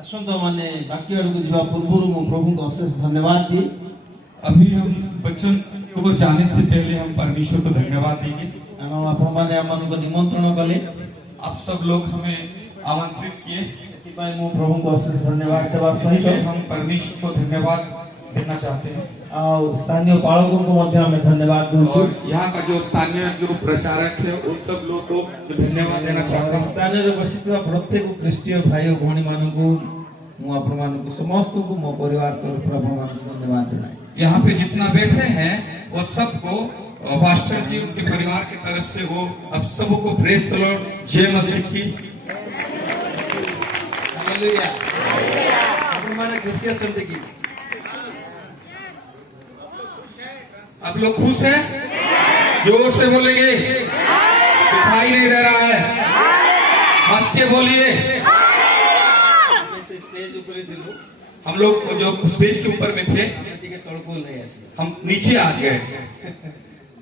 ଆସନ୍ତୁ ମାନେ ବାକ୍ୟ ଆଡ଼କୁ ଯିବା ପୂର୍ବରୁ ମୁଁ ପ୍ରଭୁଙ୍କୁ ଅଶେଷ ଧନ୍ୟବାଦ ଦିଏ। अभी हम वचन को जाने से पहले हम परमेश्वर को धन्यवाद देंगे। କାରଣ ଆପଣମାନେ ଆମମାନଙ୍କୁ ନିମନ୍ତ୍ରଣ କଲେ, आप सब लोग हमें आमंत्रित किए, ସେଥିପାଇଁ ମୁଁ ପ୍ରଭୁଙ୍କୁ ଅଶେଷ ଧନ୍ୟବାଦ ଦେବା ସହିତ इसलिए हम परमेश्वर को धन्यवाद देना चाहते हैं। ଆଉ ସ୍ଥାନୀୟ ପାଳକଙ୍କୁ ମଧ୍ୟ ଆମେ ଧନ୍ୟବାଦ ଦେଉଛୁ। और यहाँ का जो स्थानीय जो प्रचारक है उन सब लोग को धन्यवाद देना चाहते हैं। ସ୍ଥାନରେ ବସିଥିବା ପ୍ରତ୍ୟେକ ଖ୍ରୀଷ୍ଟୀୟ ଭାଇ ଓ ଭଉଣୀମାନଙ୍କୁ ମୁଁ ଆପଣମାନଙ୍କୁ ସମସ୍ତଙ୍କୁ ମୋ ପରିବାର ତରଫରୁ ଆପଣମାନଙ୍କୁ ଧନ୍ୟବାଦ ଜଣାଏ। यहाँ पे जितना बैठे हैं वो सबको पास्टर जी उनके परिवार की तरफ से वो अब सबको प्रेज द लॉर्ड, जय मसीह की। हालेलुया। ଆପଣମାନେ ଖୁସି ଅଛନ୍ତି କି? आप लोग खुश हैं? जोर से बोलेंगे, दिखाई नहीं दे रहा है, हंस के बोलिए। स्टेज ଉପରେ ଥିଲୁ, हम लोग जो स्टेज के ऊपर में थे ଟିକେ ତଳକୁ ନେଇ ଆସିଲେ हम नीचे आ गए,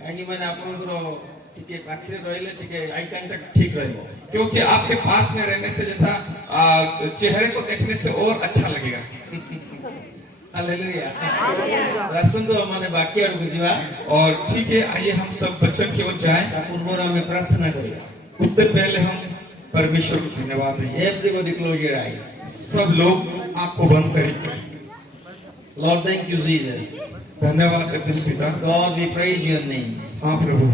କାହିଁକି ମାନେ ଆପଣଙ୍କର ଟିକେ ପାଖରେ ରହିଲେ ଟିକେ ଆଇ କଣ୍ଟାକ୍ଟ ଠିକ ରହିବ। क्योंकि आपके पास में रहने से जैसा चेहरे को देखने से और अच्छा लगेगा। हालेलुया। ଆସନ୍ତୁ ମାନେ ବାକ୍ୟ ଆଡ଼କୁ ଯିବା। और ठीक है, आइए हम सब वचन की ओर जाएं। ତା ପୂର୍ବରୁ ଆମେ ପ୍ରାର୍ଥନା କରିବା। उससे पहले हम परमेश्वर को धन्यवाद देंगे। Everybody close your eyes. सब लोग आंख को बंद करें। Lord, thank you Jesus. धन्यवाद करते हैं पिता। God, we praise your name. हाँ प्रभु,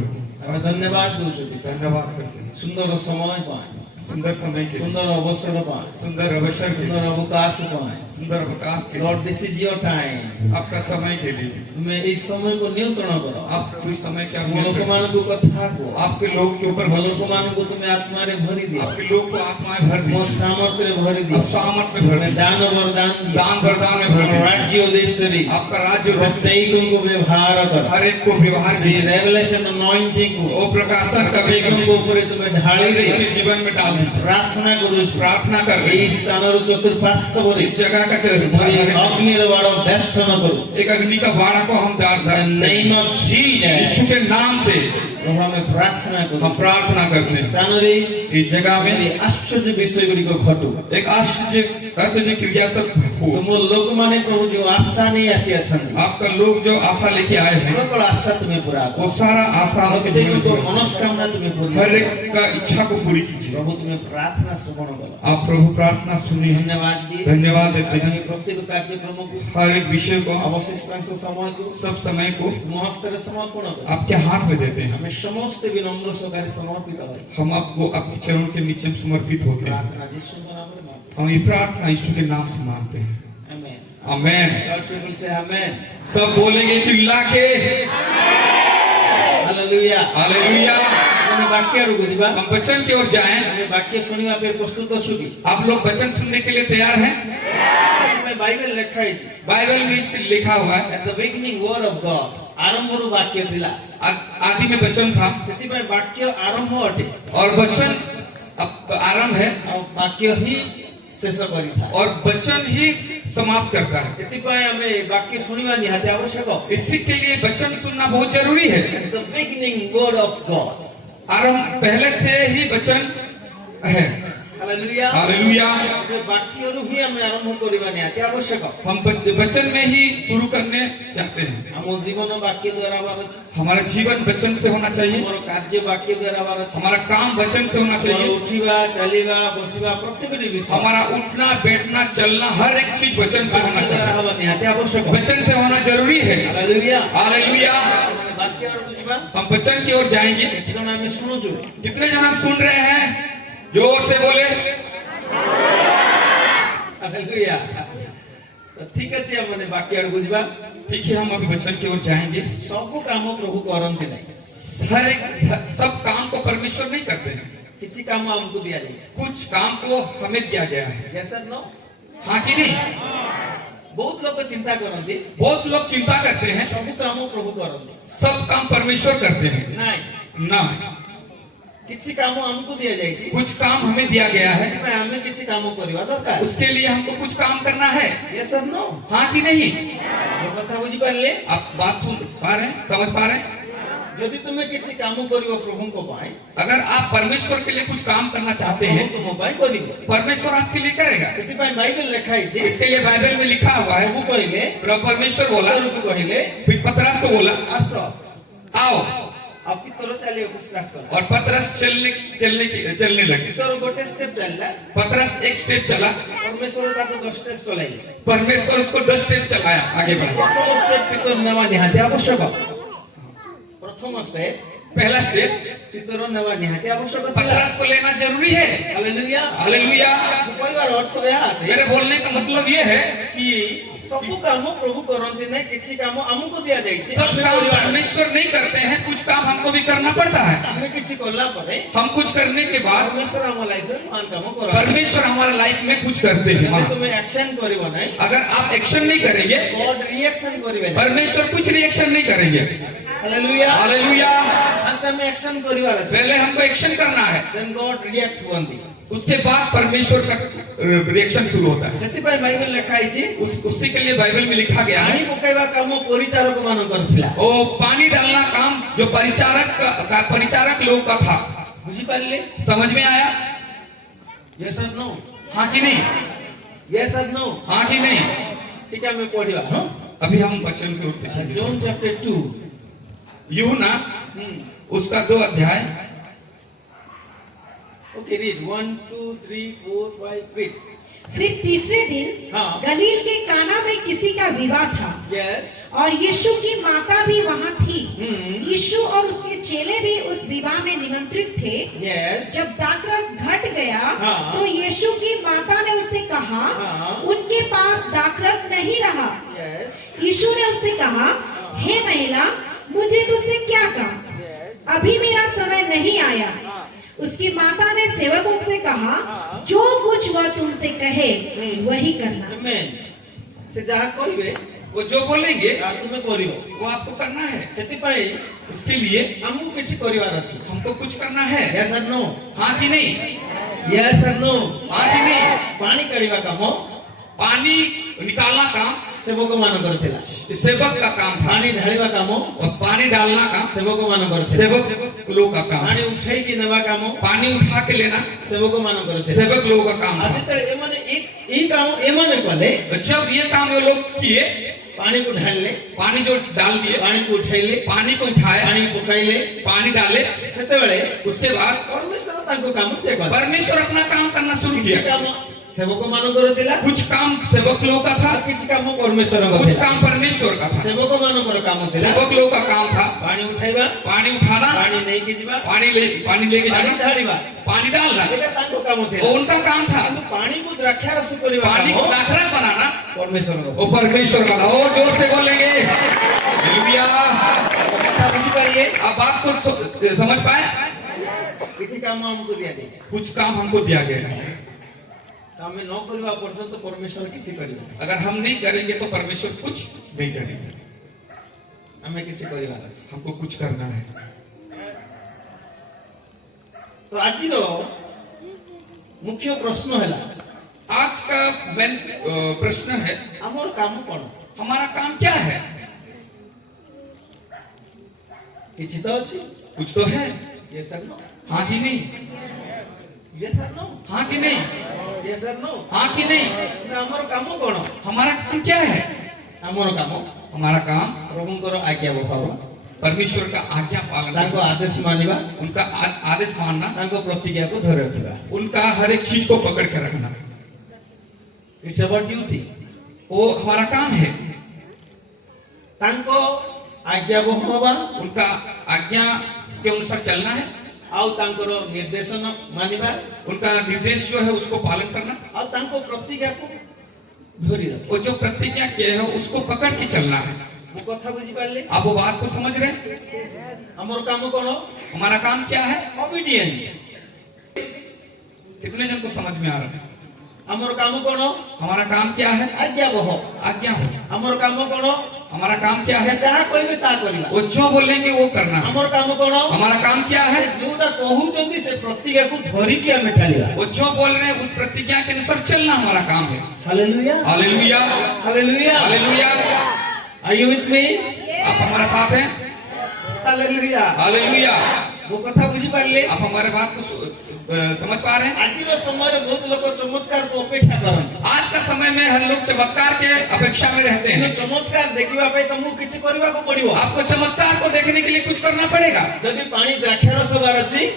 ଆମେ ଧନ୍ୟବାଦ ଦେଉଛୁ ପିତା। धन्यवाद करते हैं ସୁନ୍ଦର ସମୟ ପାଇଁ, सुंदर समय के लिए, ସୁନ୍ଦର ଅବସର ପାଇଁ, सुंदर अवसर के ସୁନ୍ଦର लिए, ଅବକାଶ ପାଇଁ। सुंदर अवकाश के Lord, लिए, this is your time. आपका समय के लिए। ତୁମେ ଏଇ ସମୟକୁ ନିୟନ୍ତ୍ରଣ କର। आप इस समय के ତୁମ अंदर ଲୋକମାନଙ୍କୁ କଥା କୁହ। आपके लोग के ऊपर ତୁମ ଲୋକମାନଙ୍କୁ ତୁମେ ଆତ୍ମାରେ ଭରି ଦିଅ। आपके लोग को आत्माएं भर ମୋ दीजिए, ସାମର୍ଥ୍ୟରେ ଭରି ଦିଅ। आप सामर्थ में भर ତୁମେ दीजिए, ଦାନ ବରଦାନ ଦିଅ। दान वरदान में भर ତୁମ दीजिए, ରାଜ୍ୟ ଉଦ୍ଦେଶ୍ୟରେ आपका राज्य उद्देश्य ପ୍ରତ୍ୟେକଙ୍କୁ ବ୍ୟବହାର କର। हर एक को व्यवहार ସେଇ दीजिए। revelation anointing କୁ वो प्रकाशन का ପ୍ରତ୍ୟେକଙ୍କ ଉପରେ ତୁମେ ଢାଳି ଦିଅ। अपने जीवन में डाल दीजिए। ପ୍ରାର୍ଥନା କରୁଛୁ प्रार्थना कर रहे ଏଇ हैं, ସ୍ଥାନର ଚତୁଃପାର୍ଶ୍ୱରେ इस जगह का ତୁମରି ଅଗ୍ନିର ବାଣ ବେଷ୍ଟନ କରୁ। एक अग्नि का बाड़ा को हम दार In the name of Jesus, यीशु के नाम से ପ୍ରଭୁ ଆମେ ପ୍ରାର୍ଥନା हम କରୁଛୁ प्रार्थना ଏଇ करते हैं। ସ୍ଥାନରେ इस जगह ଏଇ में ଆଶ୍ଚର୍ଯ୍ୟ ବିଷୟ ଗୁଡ଼ିକ ଘଟୁ। एक आश्चर्य क्रिया सब हो। ତୁମ ଲୋକମାନେ ପ୍ରଭୁ ଯୋଉ ଆଶା ନେଇ ଆସି ଅଛନ୍ତି, आपका लोग जो आशा लेके आए हैं সকল ଆଶା ତୁମେ ପୁରା କର। वो सारा आशा के जीवन ପ୍ରତ୍ୟେକଙ୍କ में ମନସ୍କାମନା ତୁମେ ପୂର୍ଣ୍ଣ हर କର। एक का इच्छा को पूरी कीजिए। ପ୍ରଭୁ ତୁମେ ପ୍ରାର୍ଥନା ଶ୍ରବଣ କର। आप प्रभु प्रार्थना सुनिए, ଧନ୍ୟବାଦ ଦିଏ। धन्यवाद देते ଆଗାମୀ हैं। ପ୍ରତ୍ୟେକ କାର୍ଯ୍ୟକ୍ରମକୁ हर एक विषय को, ଅବଶିଷ୍ଟାଂଶ ସମୟକୁ सब समय को ତୁମ ହସ୍ତରେ ସମର୍ପଣ କର। आपके हाथ में देते हैं। ଆମେ ସମସ୍ତେ ବିନମ୍ର ସହକାରେ ସମର୍ପିତ ହୋଇ हम आपको आपके चरणों के नीचे समर्पित होते हैं। ପ୍ରାର୍ଥନା ଯୀଶୁଙ୍କ ନାମରେ ମାଗୁ। हम ये प्रार्थना यीशु के नाम से मांगते हैं। Amen. आमेन। God's people say amen. सब बोलेंगे चिल्ला के Hallelujah. हालेलुया। ଆମେ ବାକ୍ୟ ଆଡ଼କୁ ଯିବା। हम वचन की ओर जाएं। ଆମେ ବାକ୍ୟ ଶୁଣିବା ପାଇଁ ପ୍ରସ୍ତୁତ ଅଛୁ କି? आप लोग वचन सुनने के लिए तैयार हैं? ଆମେ ବାଇବେଲ ଲେଖା ହେଇଛି। बाइबल में इस लिखा हुआ है, At the beginning word of God. ଆରମ୍ଭରୁ ବାକ୍ୟ ଥିଲା। आदि में वचन था ସେଥିପାଇଁ ବାକ୍ୟ ଆରମ୍ଭ ଅଟେ। और वचन अब आरंभ है ଆଉ ବାକ୍ୟ ହିଁ ଶେଷ କରିଥାଏ। और वचन ही समाप्त करता है। ସେଥିପାଇଁ ଆମେ ବାକ୍ୟ ଶୁଣିବା ନିହାତି ଆବଶ୍ୟକ। इसी के लिए वचन सुनना बहुत जरूरी है। At the beginning word of God. आरंभ पहले से ही वचन है। Hallelujah. हालेलुया। ଆମେ ବାକ୍ୟରୁ ହିଁ ଆମେ ଆରମ୍ଭ କରିବା ନିହାତି ଆବଶ୍ୟକ। हम वचन में ही शुरू करने चाहते हैं। ଆମ ଜୀବନ ବାକ୍ୟ ଦ୍ୱାରା ହବାର ଅଛି। हमारा जीवन वचन से होना चाहिए, ଆମର କାର୍ଯ୍ୟ ବାକ୍ୟ ଦ୍ୱାରା ହବାର ଅଛି। हमारा काम वचन से होना ଆମର चाहिए, ଉଠିବା ଚାଲିବା ବସିବା ପ୍ରତ୍ୟେକଟି ବିଷୟ हमारा उठना बैठना चलना हर एक चीज वचन से ବାକ୍ୟ होना ଦ୍ୱାରା चाहिए। ହବା ନିହାତି ଆବଶ୍ୟକ। वचन से होना जरूरी है। ହାଲେଲୁୟା। हालेलुया। ବାକ୍ୟ ଆଡ଼କୁ ଯିବା। हम वचन की ओर जाएंगे। କେତେ ଜଣ ଆମେ ଶୁଣୁଛୁ? कितने जन हम सुन रहे हैं? जोर से बोले। ହାଲେଲୁୟା। ତ ଠିକ ଅଛି ଆମେ ବାକ୍ୟ ଆଡ଼କୁ ଯିବା। ठीक है, हम अभी वचन की ओर जाएंगे। ସବୁ କାମ ପ୍ରଭୁ କରନ୍ତି ନାହିଁ। हर एक सब काम को परमेश्वर नहीं करते हैं, କିଛି କାମ ଆମକୁ ଦିଆଯାଇଛି। कुछ काम को हमें दिया गया है। Yes or no? हाँ कि नहीं? ବହୁତ ଲୋକ ଚିନ୍ତା କରନ୍ତି बहुत लोग चिंता करते हैं ସବୁ କାମ ପ୍ରଭୁ କରନ୍ତି। सब काम परमेश्वर करते हैं। ନାଇଁ, ना, କିଛି କାମ ଆମକୁ ଦିଆଯାଇଛି। कुछ काम हमें दिया गया है, ସେଥିପାଇଁ ଆମେ କିଛି କାମ କରିବା ଦରକାର। उसके लिए हमको कुछ काम करना है। Yes or no? हाँ कि नहीं? ମୋ କଥା ବୁଝିପାରିଲେ? आप बात सुन पा रहे हैं, समझ पा रहे हैं? যদি তুমি কিছু কাম করিব প্রভুଙ୍କ ପାଇଁ अगर आप परमेश्वर के लिए कुछ काम करना चाहते हैं, तुम ପାଇଁ କରିବ। परमेश्वर आपके लिए करेगा। ସେଥିପାଇଁ ବାଇବେଲ ଲେଖା ହେଇଛି, इसके लिए बाइबल में लिखा हुआ है, ପ୍ରଭୁ କହିଲେ, परमेश्वर बोला, ପିତରକୁ କହିଲେ फिर पतरस को बोला, ଆସ। आओ, ଆଉ ପିତର ଚାଲିବାକୁ ଷ୍ଟାର୍ଟ କଲା। और पतरस चलने लगे। ପିତର ଗୋଟେ ଷ୍ଟେପ ଚାଲିଲା, पतरस एक स्टेप चला, ପରମେଶ୍ୱର ତାକୁ 10 ଷ୍ଟେପ ଚଲାଇଲେ। परमेश्वर उसको 10 स्टेप चलाया, आगे बढ़ा। ପ୍ରଥମ ଷ୍ଟେପ ପିତର ନେବା ନିହାତି ଆବଶ୍ୟକ। ପ୍ରଥମ ଷ୍ଟେପ पहला स्टेप ପିତର ନେବା ନିହାତି ଆବଶ୍ୟକ ଥିଲା। पतरस को लेना जरूरी है। ହାଲେଲୁୟା। हालेलुया। କହିବାର ଅର୍ଥ ଏହା ଅଟେ मेरे बोलने का मतलब ये है कि ସବୁ କାମ ପ୍ରଭୁ କରନ୍ତି ନାହିଁ, କିଛି କାମ ଆମକୁ ଦିଆଯାଇଛି। सब ଆମେ काम କରିବା। परमेश्वर नहीं करते हैं, कुछ काम हमको भी करना पड़ता है। ଆମେ କିଛି କଲା ପରେ हम कुछ करने के बाद ପରମେଶ୍ୱର ଆମ ଲାଇଫରେ ମହାନ କାମ କରନ୍ତି। परमेश्वर हमारे लाइफ में कुछ करते हैं। ଯଦି ତୁମେ ଆକ୍ସନ କରିବ ନାହିଁ, अगर आप एक्शन नहीं करेंगे, गॉड रिएक्शन କରିବେ ନାହିଁ। परमेश्वर कुछ रिएक्शन नहीं करेंगे। हालेलुया। हालेलुया। फास्ट ଆମେ ଆକ୍ସନ କରିବାର ଅଛି, पहले हमको एक्शन करना है, देन गॉड रिएक्ट हुଅନ୍ତି। उसके बाद परमेश्वर का रिएक्शन शुरू होता है। ସେଥିପାଇଁ ବାଇବେଲ ଲେଖା ହେଇଛି, उसी के लिए बाइबल में लिखा गया ପାଣି है, ପକାଇବା କାମ ପରିଚାରକ ମାନଙ୍କର ଥିଲା। वो पानी डालना काम जो परिचारक लोग का था। ବୁଝିପାରିଲେ? समझ में आया? यस और नो? हाँ कि नहीं? यस और नो? हाँ कि नहीं? ठीक है, मैं पढ़िवा। हां, अभी हम वचन के ऊपर जॉन चैप्टर 2 यूहन्ना उसका 2 अध्याय। Okay, read 1 2 3 4 5 read. फिर तीसरे दिन हाँ। गलील के काना में किसी का विवाह था यस। और यीशु की माता भी वहाँ थी। हम्म। यीशु और उसके चेले भी उस विवाह में निमंत्रित थे। यस। जब दाखरस घट गया हाँ। तो यीशु की माता ने उससे कहा, हाँ। उनके पास दाखरस नहीं रहा। यस। यीशु ने उससे कहा, हे महिला, मुझे तुझसे क्या काम? अभी मेरा समय नहीं आया। उसकी माता ने सेवकों से कहा, जो कुछ वह तुमसे कहे वही करना। आमेन। से जहाँ कहबे वो जो बोलेंगे तुमे करिवो, वो आपको करना है। ସେଥିପାଇଁ उसके लिए हमको କିଛି କରିବାର ଅଛି। हमको कुछ करना है। यस और नो? हाँ कि नहीं? यस और नो? हाँ कि नहीं? पानी काढिबा काम पानी निकालना काम सेवक ମାନଙ୍କର ଥିଲା। सेवक का काम था, पानी ढाଳିବା काम और पानी डालना काम सेवक ମାନଙ୍କର ଥିଲା। सेवक लोग का काम, पानी उठाइକି ନେବା काम पानी उठा के लेना सेवक ମାନଙ୍କର ଥିଲା। सेवक लोगों का काम आज था। तक एमाने एक काम एमाने कले, जब ये काम ये लोग किए, पानी को ढालले, पानी जो डाल दिए, पानी को उठाइले, पानी को उठाया, पानी पकाइले, पानी डाले, ସେତେବେଳେ उसके बाद परमेश्वर ତାଙ୍କ काम से କଲେ। परमेश्वर अपना काम करना शुरू କିଛି किया। काम सेवक ମାନଙ୍କର ଥିଲା, कुछ काम सेवक लोग का था, କିଛି काम परमेश्वरଙ୍କ कुछ ଥିଲା। काम परमेश्वर का था। सेवक ମାନଙ୍କର काम ଥିଲା सेवक लोग का काम था पानी उठाइबा, पानी उठाना, पानी नेଇକି ଯିବା, पानी लेके पानी जाना, ढाଳିबा, पानी डालना, ଏଟା ତାଙ୍କ काम वो ଥିଲା। उनका काम था। କିନ୍ତୁ ପାଣିକୁ ଦ୍ରାକ୍ଷାରସ କରିବା पानी को काम दाखरस बनाना परमेश्वरଙ୍କ वो परमेश्वर का था। और जोर से बोलेंगे हालेलुया। କଥା ବୁଝିପାରିଲେ? अब बात को समझ पाए? କିଛି କାମ ଆମକୁ ଦିଆଯାଇଛି, कुछ काम हमको दिया गया है, ତ ଆମେ ନ କରିବା ପର୍ଯ୍ୟନ୍ତ परमेश्वर କିଛି କରିବେ ନାହିଁ। अगर हम नहीं करेंगे तो परमेश्वर कुछ नहीं करेंगे। ଆମେ କିଛି କରିବାର ଅଛି। हमको कुछ करना है। ତ ଆଜିର ମୁଖ୍ୟ ପ୍ରଶ୍ନ ହେଲା, आज का मेन प्रश्न है, ଆମର କାମ କ'ଣ? हमारा काम क्या है? କିଛି ତ ଅଛି। कुछ तो है। Yes or no? हाँ कि नहीं? Yes or no? हाँ कि नहीं? Yes or no? हाँ कि नहीं? ଆମର କାମ କ'ଣ? हमारा काम क्या है? ଆମର କାମ हमारा काम ପ୍ରଭୁଙ୍କର ଆଜ୍ଞା ବହାଇବା, परमेश्वर का आज्ञा पालन ତାଙ୍କ करना, ଆଦେଶ ମାନିବା, उनका आदेश मानना, ତାଙ୍କ ପ୍ରତିଜ୍ଞାକୁ ଧରି ରଖିବା। उनका हर एक चीज को पकड़ के रखना, It's our duty. वो हमारा काम है। ତାଙ୍କ ଆଜ୍ଞା ବହାଇବା, उनका आज्ञा के अनुसार चलना है, ଆଉ ତାଙ୍କର ନିର୍ଦ୍ଦେଶନ ମାନିବା, उनका निर्देश जो है उसको पालन करना, ଆଉ ତାଙ୍କ ପ୍ରତିଜ୍ଞାକୁ ଧରି ରଖିବା। वो जो प्रतिज्ञा किए है उसको पकड़ के चलना है। ମୁଁ କଥା ବୁଝିପାରିଲେ? आप वो बात को समझ रहे हैं? ଆମର କାମ କ'ଣ? हमारा काम क्या है? Obedience. कितने जन को समझ में आ रहा है? ଆମର କାମ କ'ଣ? हमारा काम क्या है? ଆଜ୍ଞା ବହ। आज्ञा हो। ଆମର କାମ କ'ଣ? हमारा काम क्या ସେ है? ଯାହା କହିବେ ତାହା କରିବା। वो जो बोलेंगे वो करना है। ଆମର କାମ କ'ଣ? हमारा काम क्या ସେ है? ଯୋଉଟା କହୁଛନ୍ତି ସେ ପ୍ରତିଜ୍ଞାକୁ ଧରିକି ଆମେ ଚାଲିବା। वो जो बोल रहे हैं उस प्रतिज्ञा के अनुसार चलना हमारा काम है। Hallelujah, hallelujah, hallelujah. Hallelujah. Are you with me? आप हमारे साथ हैं? Hallelujah hallelujah. वो कथा बुझी पारले आप हमारे बात को समझ पा रहे हैं? आज समय रे बहुत लोग चमत्कार को अपेक्षा करन आज का समय में हर लोग चमत्कार के अपेक्षा में रहते हैं। चमत्कार देखिबा पे तुमको किछ करबा को पड़िबो। आपको चमत्कार को देखने के लिए कुछ करना पड़ेगा। यदि पानी द्राक्षारस होबार अछि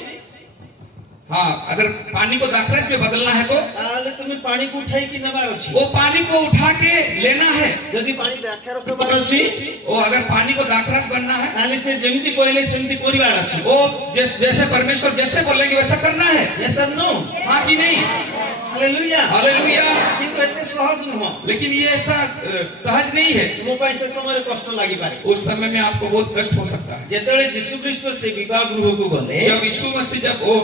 हाँ, अगर पानी को द्राक्षरस में बदलना है तो ताले तुम्हें पानी को उठाई कि नबार अछि वो पानी को उठा के लेना है। यदि पानी द्राक्षारस होबार अछि वो अगर पानी को द्राक्षरस बनना है ताले से जेमति कहले सेमति करिवार अछि वो जैसे परमेश्वर जैसे बोलेंगे वैसा करना है। यस और नो हाँ कि नहीं? Hallelujah hallelujah. किंतु एते सहज नहो लेकिन ये ऐसा सहज नहीं है। तुम पैसे समय रे कष्ट लागि पारे उस समय में आपको बहुत कष्ट हो सकता है। जेतले यीशु ख्रीष्ट से विवाह गृह को गले जब यीशु मसीह जब वो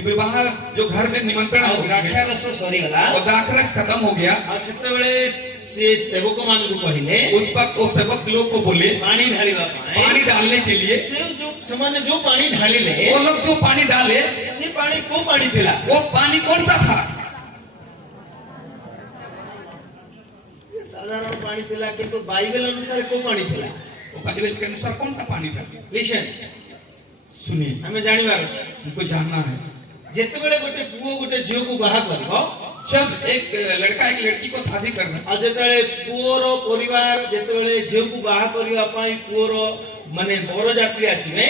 विवाह जो घर में निमंत्रण हो गया द्राक्षारस सरी गला और द्राक्षरस खत्म हो गया आ सेतबेले से सेवक मान को कहिले उस वक्त वो सेवक लोग को बोले पानी ढालिबा पाए पानी डालने के लिए। से जो सामान्य जो पानी ढालिले वो लोग जो पानी डाले से पानी को पानी थिला वो पानी कौन सा था? साधारण पानी थिला किंतु बाइबल अनुसार को पानी थिला वो बाइबल के अनुसार कौन सा पानी था? लिसन सुनिए, हमें जानिबार अछि हमको जानना है। जेतबेले गोटे पुओ गोटे झियो को बाहा करबो जब एक लड़का एक लड़की को शादी करना आ जेतबेले पुओर परिवार जेतबेले झियो को बाहा करबा पई पुओर माने बर यात्री आसीबे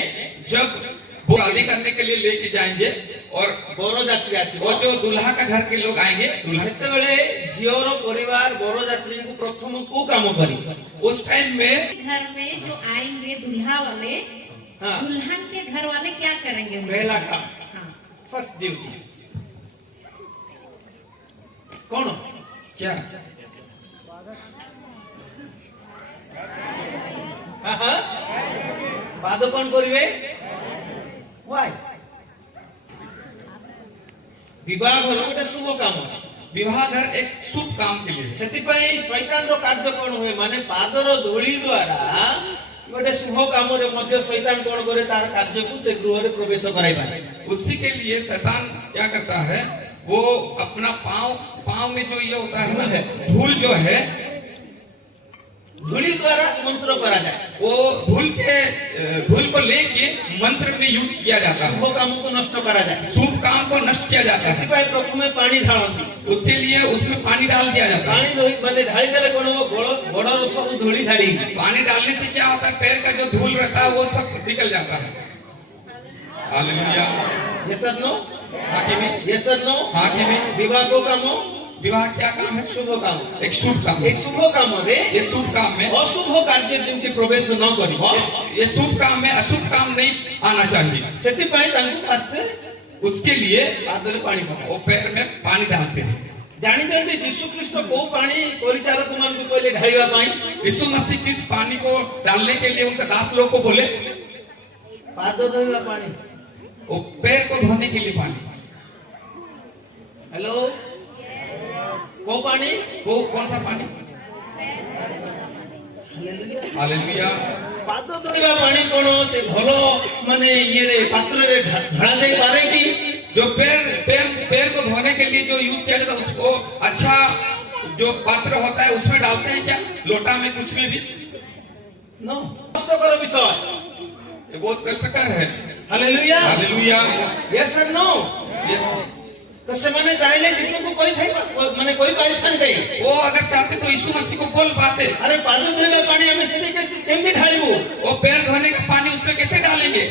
जब वो शादी करने के लिए लेके जाएंगे और बर यात्री आसीबो वो जो दूल्हा का घर के लोग आएंगे दूल्हा जेतबेले झियोर परिवार बर यात्री को प्रथम को काम करी उस टाइम में घर में जो आएंगे दूल्हा वाले, हां दुल्हन के घर वाले क्या करेंगे उनके पहला साथ? काम हाँ, फर्स्ट ड्यूटी कौन क्या हाँ हाँ बाद कौन करिवे व्हाई विवाह घर गोटे शुभ काम विवाह घर एक शुभ काम के लिए सेति पई शैतान रो कार्य कोन होय माने पादर धूली द्वारा गोटे शुभ काम रे मध्य शैतान कोन करे तार कार्य को से गृह रे प्रवेश कराई पारे उसी के लिए शैतान क्या करता है वो अपना पांव में जो ये होता है ना धूल जो है धूली द्वारा मंत्र करा जाए वो धूल को लेके मंत्र में यूज किया जाता है। शुभ काम को नष्ट करा जाए शुभ काम को नष्ट किया जाता है। सेति पई प्रथमे पानी ढालंती उसके लिए उसमें पानी डाल दिया जाता है। पानी धोई माने ढाई देले कोन वो बड़ सब धूली झाड़ी पानी डालने से क्या होता है पैर का जो धूल रहता है वो सब निकल जाता है। हालेलुया। यस और नो हाँ कि नहीं? यस और नो हाँ कि नहीं? विवाह को काम विवाह क्या काम है? शुभ काम एक शुभ काम। ए शुभ काम रे ये शुभ काम में अशुभ कार्य जेमति प्रवेश न करिबो ये शुभ काम में अशुभ काम नहीं आना चाहिए। सेति पई तांको फास्ट उसके लिए पादरे पानी पकाओ वो पैर में पानी डालते हैं। जानी जंदी यीशु ख्रीष्ट को पानी परिचारक मान को पहले ढाईवा पाई यीशु मसीह किस पानी को डालने के लिए उनका दास लोग को बोले पाद धोईवा पानी वो पैर को धोने के लिए पानी। हेलो को पानी वो कौन सा पानी? हालेलुया। पाद धोईवा पानी कोनो से भलो माने ये रे पात्र रे ढळा जाई पारे की जो पैर को धोने के लिए जो यूज किया जाता है उसको अच्छा जो पात्र होता है उसमें डालते हैं क्या? लोटा में कुछ में भी नो कष्ट करो विश्वास ये बहुत कष्टकर है। Hallelujah hallelujah. यस और नो यस। तो से माने चाहिले जिसको को कोई थे माने कोई पारी थान दे वो अगर चाहते तो यीशु मसीह को बोल पाते अरे पाद धोईवा पानी हमें से केमती ढाळीबो वो पैर धोने का पानी उसमें कैसे डालेंगे?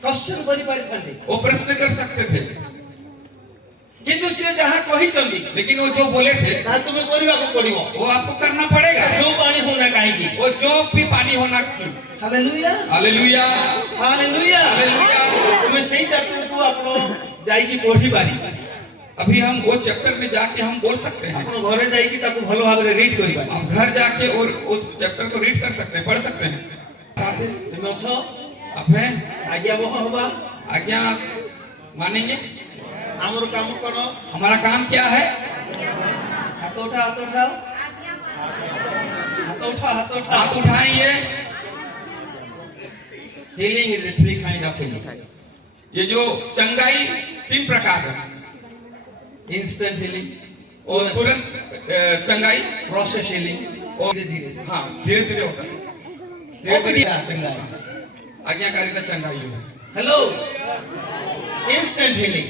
क्वेश्चन करि पारी थान दे वो प्रश्न कर सकते थे किंतु से जहां कहि चंदी लेकिन वो जो बोले थे ता तुम्हें करिवा को पड़िबो वो आपको करना पड़ेगा। जो पानी होना काहेकी वो जो भी पानी होना। Hallelujah hallelujah. Hallelujah hallelujah. तुम्हें सही चैप्टर को आपनो जाई की पढ़ी बारी अभी हम वो चैप्टर में जाके हम बोल सकते हैं। आपनो घरे जाई की ताको भलो भाबरे रीड करि बारी आप घर जाके और उस चैप्टर को रीड कर सकते हैं, पढ़ सकते हैं। तुम्हें अच्छो आप हैं आज्ञा वो होबा आज्ञा मानेंगे? हमर काम करो हमारा काम क्या है? हाथ उठा हाथ उठा हाथ उठा हाथ उठा हाथ उठाएंगे। Healing is a three kind of healing ये जो चंगाई 3 प्रकार है। instant healing और तुरंत चंगाई प्रोसेस healing और धीरे धीरे से हाँ धीरे धीरे होता है। धीरे धीरे चंगा आज्ञाकारिता चंगाई है। हेलो, इंस्टेंट हीलिंग,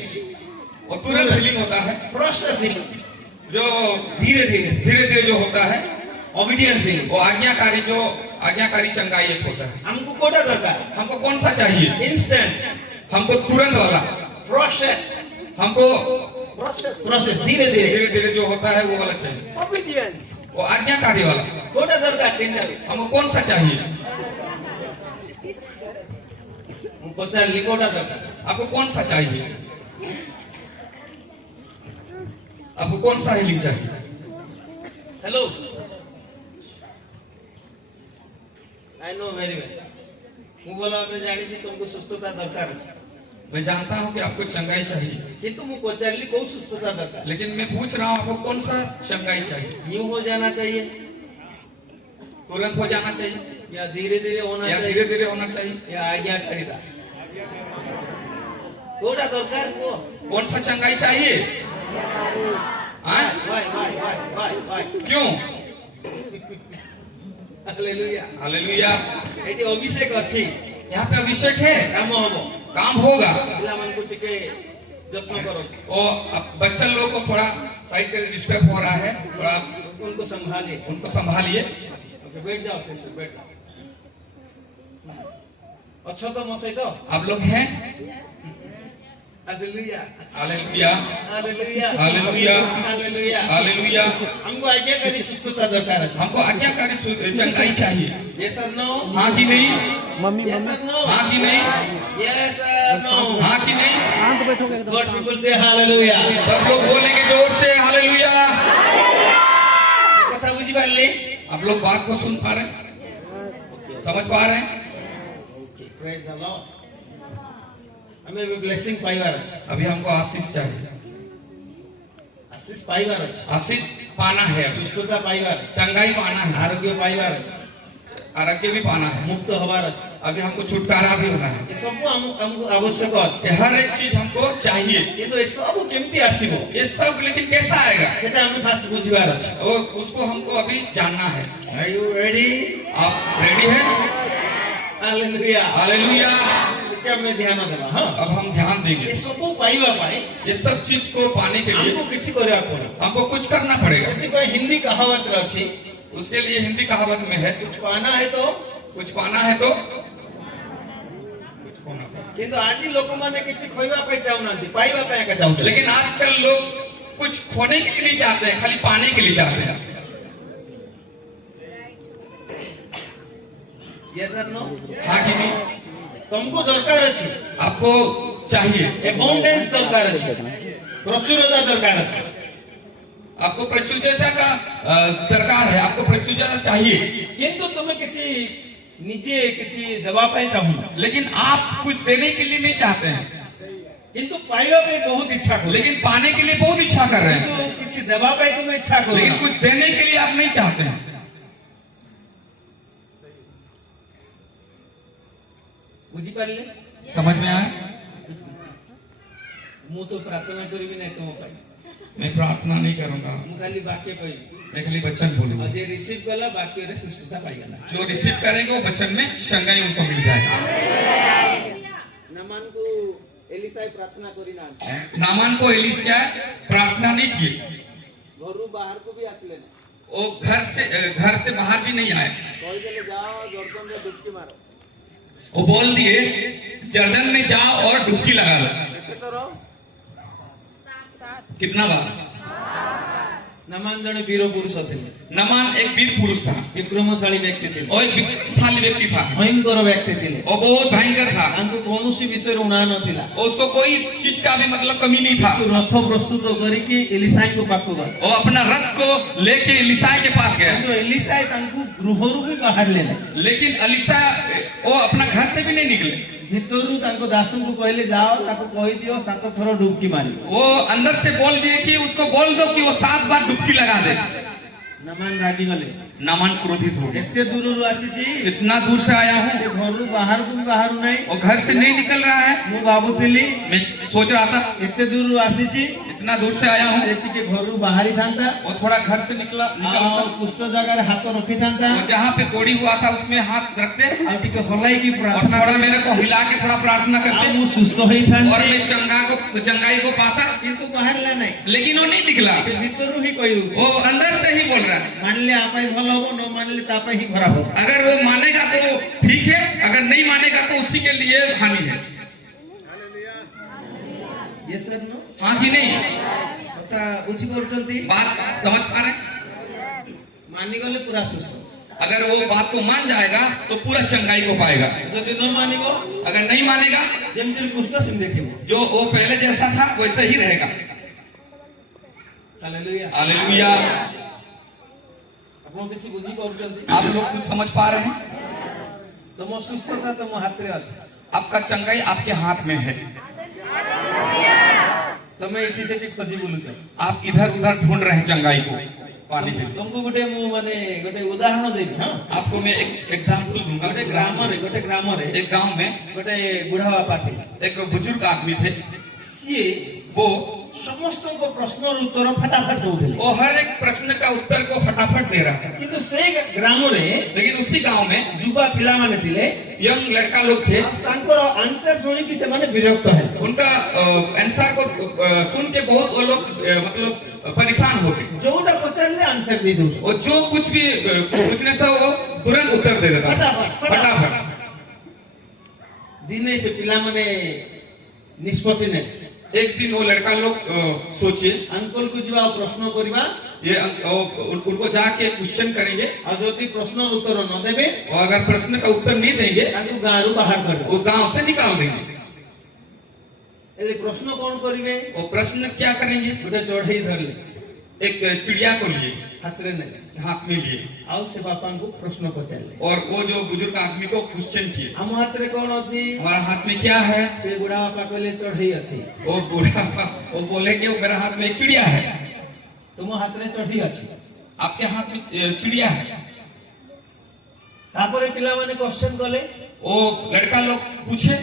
वो तुरंत हीलिंग होता है, प्रोसेसिंग, जो धीरे धीरे धीरे धीरे जो होता है ओबीडियंस हीलिंग। वो आज्ञाकारी चंगाई एक होता है। हमको कोटा दरकार, हमको कौन सा चाहिए? इंस्टेंट, हमको तुरंत वाला, प्रोसेस, हमको प्रोसेस धीरे धीरे धीरे धीरे जो होता है वो वाला चाहिए, ओबीडियंस। वो आज्ञाकारी वाला। कोटा दरकार तीन हमको कौन सा चाहिए? पचास कोटा दरकार। आपको कौन सा चाहिए? आपको कौन सा हीलिंग चाहिए? Hello, I know very well. ମୁଁ ଭଲ ଭାବରେ ଜାଣିଛି ତୁମକୁ ସୁସ୍ଥତା ଦରକାର ଅଛି, मैं जानता हूं कि आपको चंगाई चाहिए, କିନ୍ତୁ ମୁଁ ପଚାରିଲି କୋଉ ସୁସ୍ଥତା ଦରକାର। लेकिन मैं पूछ रहा हूं आपको कौन सा चंगाई चाहिए? यूं हो जाना चाहिए तुरंत हो जाना चाहिए या धीरे धीरे होना या चाहिए धीरे धीरे होना चाहिए? या आज्ञाकारिता? कोटा दरकार को कौन सा चंगाई चाहिए? हाँ? Why why why why why क्यों? हालेलुया। हालेलुया। एटी अभिषेक अछि, यहाँ पे अभिषेक है, काम हबो। काम होगा। पिला मन को टिके जत्न करो, और बच्चा लोग को थोड़ा साइड पे डिस्टर्ब हो रहा है, थोड़ा उनको संभालिए। उनको संभालिए। ओके, बैठ जाओ सिस्टर, बैठ जाओ। अच्छा तो मसे तो आप लोग हैं? Hallelujah hallelujah. Hallelujah hallelujah. Hallelujah. Hallelujah. हमको आज्ञाकारी सुस्थता दरकार है। हमको आज्ञाकारी चंगाई चाहिए। यस और नो? हाँ कि नहीं? यस और नो? हाँ कि नहीं? यस और नो? हाँ कि नहीं? गॉड्स पीपल से हालेलुया। सब लोग बोलेंगे जोर से हालेलुया। कथा बुझी पारले? आप लोग बात को सुन पा रहे हैं? समझ पा रहे हैं? Okay, praise the Lord. हमें भी ब्लेसिंग पाइबार अछि, अभी हमको आशीष चाहिए, आशीष पाइबार अछि, आशीष पाना है, सुस्थता पाइबार अछि, चंगाई पाना है, आरोग्य पाइबार अछि, आरोग्य भी पाना है, मुक्त हबार अछि। अभी हमको छुटकारा भी होना है। ये सब हमको आवश्यक अछि। ये हर एक चीज हमको चाहिए। किंतु ये सब केमती आसीबो? ये सब लेकिन कैसा आएगा? सेटा हमें फास्ट बुझिबार अछि। और उसको हमको अभी जानना है। Are you ready? आप रेडी हैं? हालेलुया। हालेलुया। क्या मैं ध्यान देबा? हां, अब हम ध्यान देंगे। ये सब पाइबा पाए ये सब चीज को पाने के लिए हमको किछि करया पड़े। हमको कुछ करना पड़ेगा। सेति कोई हिंदी कहावत अछि, उसके लिए हिंदी कहावत में है, कुछ पाना है तो कुछ पाना है तो कुछ खोना पड़ेगा। किंतु आज लोक माने किछि खोइबा पे चाहुनांती, पाइबा पे का चाहते। लेकिन आजकल लोग कुछ खोने के लिए नहीं चाहते हैं, खाली पाने के लिए चाहते हैं। यस और नो? हाँ कि नहीं? तुमको दरकार अछि, आपको चाहिए, अबाउंडेंस दरकार अछि, प्रचुरता दरकार अछि। आपको प्रचुरता का दरकार है, आपको प्रचुरता चाहिए। किंतु तुम्हें किछि निजे किछि देबा पे चाहुना, लेकिन आप कुछ देने के लिए नहीं चाहते हैं, किंतु पाइबा पे बहुत इच्छा करो। लेकिन पाने के लिए बहुत इच्छा कर रहे हैं, किंतु किछि देबा पे तुम इच्छा करो, लेकिन कुछ देने के लिए आप नहीं चाहते हैं। बुझी पारले? समझ में आया? मु तो प्रार्थना करिबि नै तुम पे, मैं प्रार्थना नहीं करूंगा, मु खाली वाक्य कहिबि। मैं खाली वचन बोलूंगा। और जे रिसीव कला वाक्य रे सुस्थता पाइगला। जो रिसीव करेंगे वो वचन में चंगाई उनको मिल जाएगा। नमान को एलिसाई प्रार्थना करी ना, नामान को एलिशा प्रार्थना नहीं की, घरु बाहर को भी आसले ना, वो घर से बाहर भी नहीं आए। कहि देले जाओ जर्दन में डुबकी मारो। वो बोल दिए जर्दन में जाओ और डुबकी लगा लो। कितना बार? नमान जने वीर पुरुष थे, नमान एक वीर पुरुष था, विक्रमशाली व्यक्ति थे, और एक विक्रमशाली व्यक्ति था, भयंकर व्यक्ति थे, वो बहुत भयंकर था, तांको कोनोसी विषय उना नथिला, उसको कोई चीज का भी मतलब कमी नहीं था। तो रथ प्रस्तुत करी कि एलिसाई को पाको गए, वो अपना रथ को लेके एलिशा के पास गया, तो एलिसाई तांको गृहरु भी बाहर लेले, लेकिन एलिशा वो अपना घर से भी नहीं निकले। भितरु तांको दासन को कहले जाओ ताको कहि दियो 7 थरो डुबकी मारी। वो अंदर से बोल दिए कि उसको बोल दो कि वो 7 बार डुबकी लगा दे। नमान रागी गले, नामान क्रोधित हो गया, एते दूररु आसी जी, इतना दूर से आया हूँ, से घरु बाहर को भी बाहर नहीं, वो घर से नहीं निकल रहा है। मु बाबूतिली मैं सोच रहा था एते दूररु आसी जी, इतना दूर से आया हूँ, से टिके घरु बाहरी थांता वो थोड़ा घर से निकला आ कुष्ठ जगह हाथ रखी थांता और जहाँ पे कोड़ी हुआ था उसमें हाथ रखते आ टिके हलाई की और प्रार्थना थोड़ा मेरे को हिला के थोड़ा प्रार्थना आ करते मु सुस्थ होई और थांते मैं चंगाई को पाता, किंतु बाहर ला नहीं लेकिन वो नहीं निकला। से भीतरु ही कहि वो दउछ अंदर से ही बोल रहा है। मानले आपै भलो हो न मानले तापै ही खराब हो। अगर वो मानेगा तो ठीक है, अगर नहीं मानेगा तो उसी के लिए हानि है। ये सर नो हाँ कि नहीं? कथा बुझी करछंती बात समझ पा रहे? मानी गले पूरा सुस्थ अगर वो बात को मान जाएगा तो पूरा चंगाई को पाएगा, जदि न मानिबो अगर नहीं मानेगा जेमति कुष्ठ सिम देखिबो जो वो पहले जैसा था वैसे ही रहेगा। Hallelujah hallelujah. आपन किछि बुझी करछंती आप लोग कुछ समझ पा रहे हैं? तमो सुस्थता तमो हाथ रे अछि आपका चंगाई आपके हाथ में है। तमे इठी सेठी खोजी बोलुछ आप इधर उधर ढूंढ रहे हैं चंगाई को पाने के लिए। तुमको गोटे मु माने गोटे उदाहरण देबी हां आपको मैं एक एग्जांपल दूंगा। गोटे ग्राम रे एक गांव में गोटे बुढ़ा बापा थे एक बुजुर्ग आदमी थे। सी वो समस्त को प्रश्न उत्तर फटाफट दउथिले वो हर एक प्रश्न का उत्तर को फटाफट दे रहा था। किंतु से ग्राम रे लेकिन उसी गांव में युवा पिला माने थिले यंग लड़का लोग थे, तांकर आंसर सुनी कि से माने विरक्त है उनका आंसर को सुन के बहुत वो लोग मतलब परेशान हो गए। जोटा पचारले आंसर दे दउछ और जो कुछ भी पूछने से वो तुरंत उत्तर दे देता फटाफट। दिने से पिला माने निष्पत्ति ने एक दिन वो लड़का लोग सोचे अंकल को जवा प्रश्न करबा ये उनको जाके क्वेश्चन करेंगे और यदि प्रश्न उत्तर न देबे और अगर प्रश्न का उत्तर नहीं देंगे ताकू गारू बाहर कर वो गांव से निकाल देंगे। ए प्रश्न कौन करिवे वो प्रश्न क्या करेंगे? गोटे चढ़ई धरले एक चिड़िया को लिए हाथ रे नेले हाथ में लिए आउ से बापा को प्रश्न पचारले और वो जो बुजुर्ग आदमी को क्वेश्चन किए हम हाथ रे कौन अछि हमारा हाथ में क्या है? से बुढ़ा बापा कहले चढ़ई अछि वो बूढ़ा वो बोले कि वो मेरा हाथ में एक चिड़िया है। तुम हाथ रे चढ़ई अछि आपके हाथ में चिड़िया है। तापरे पिला माने क्वेश्चन कले वो लड़का लोग पूछे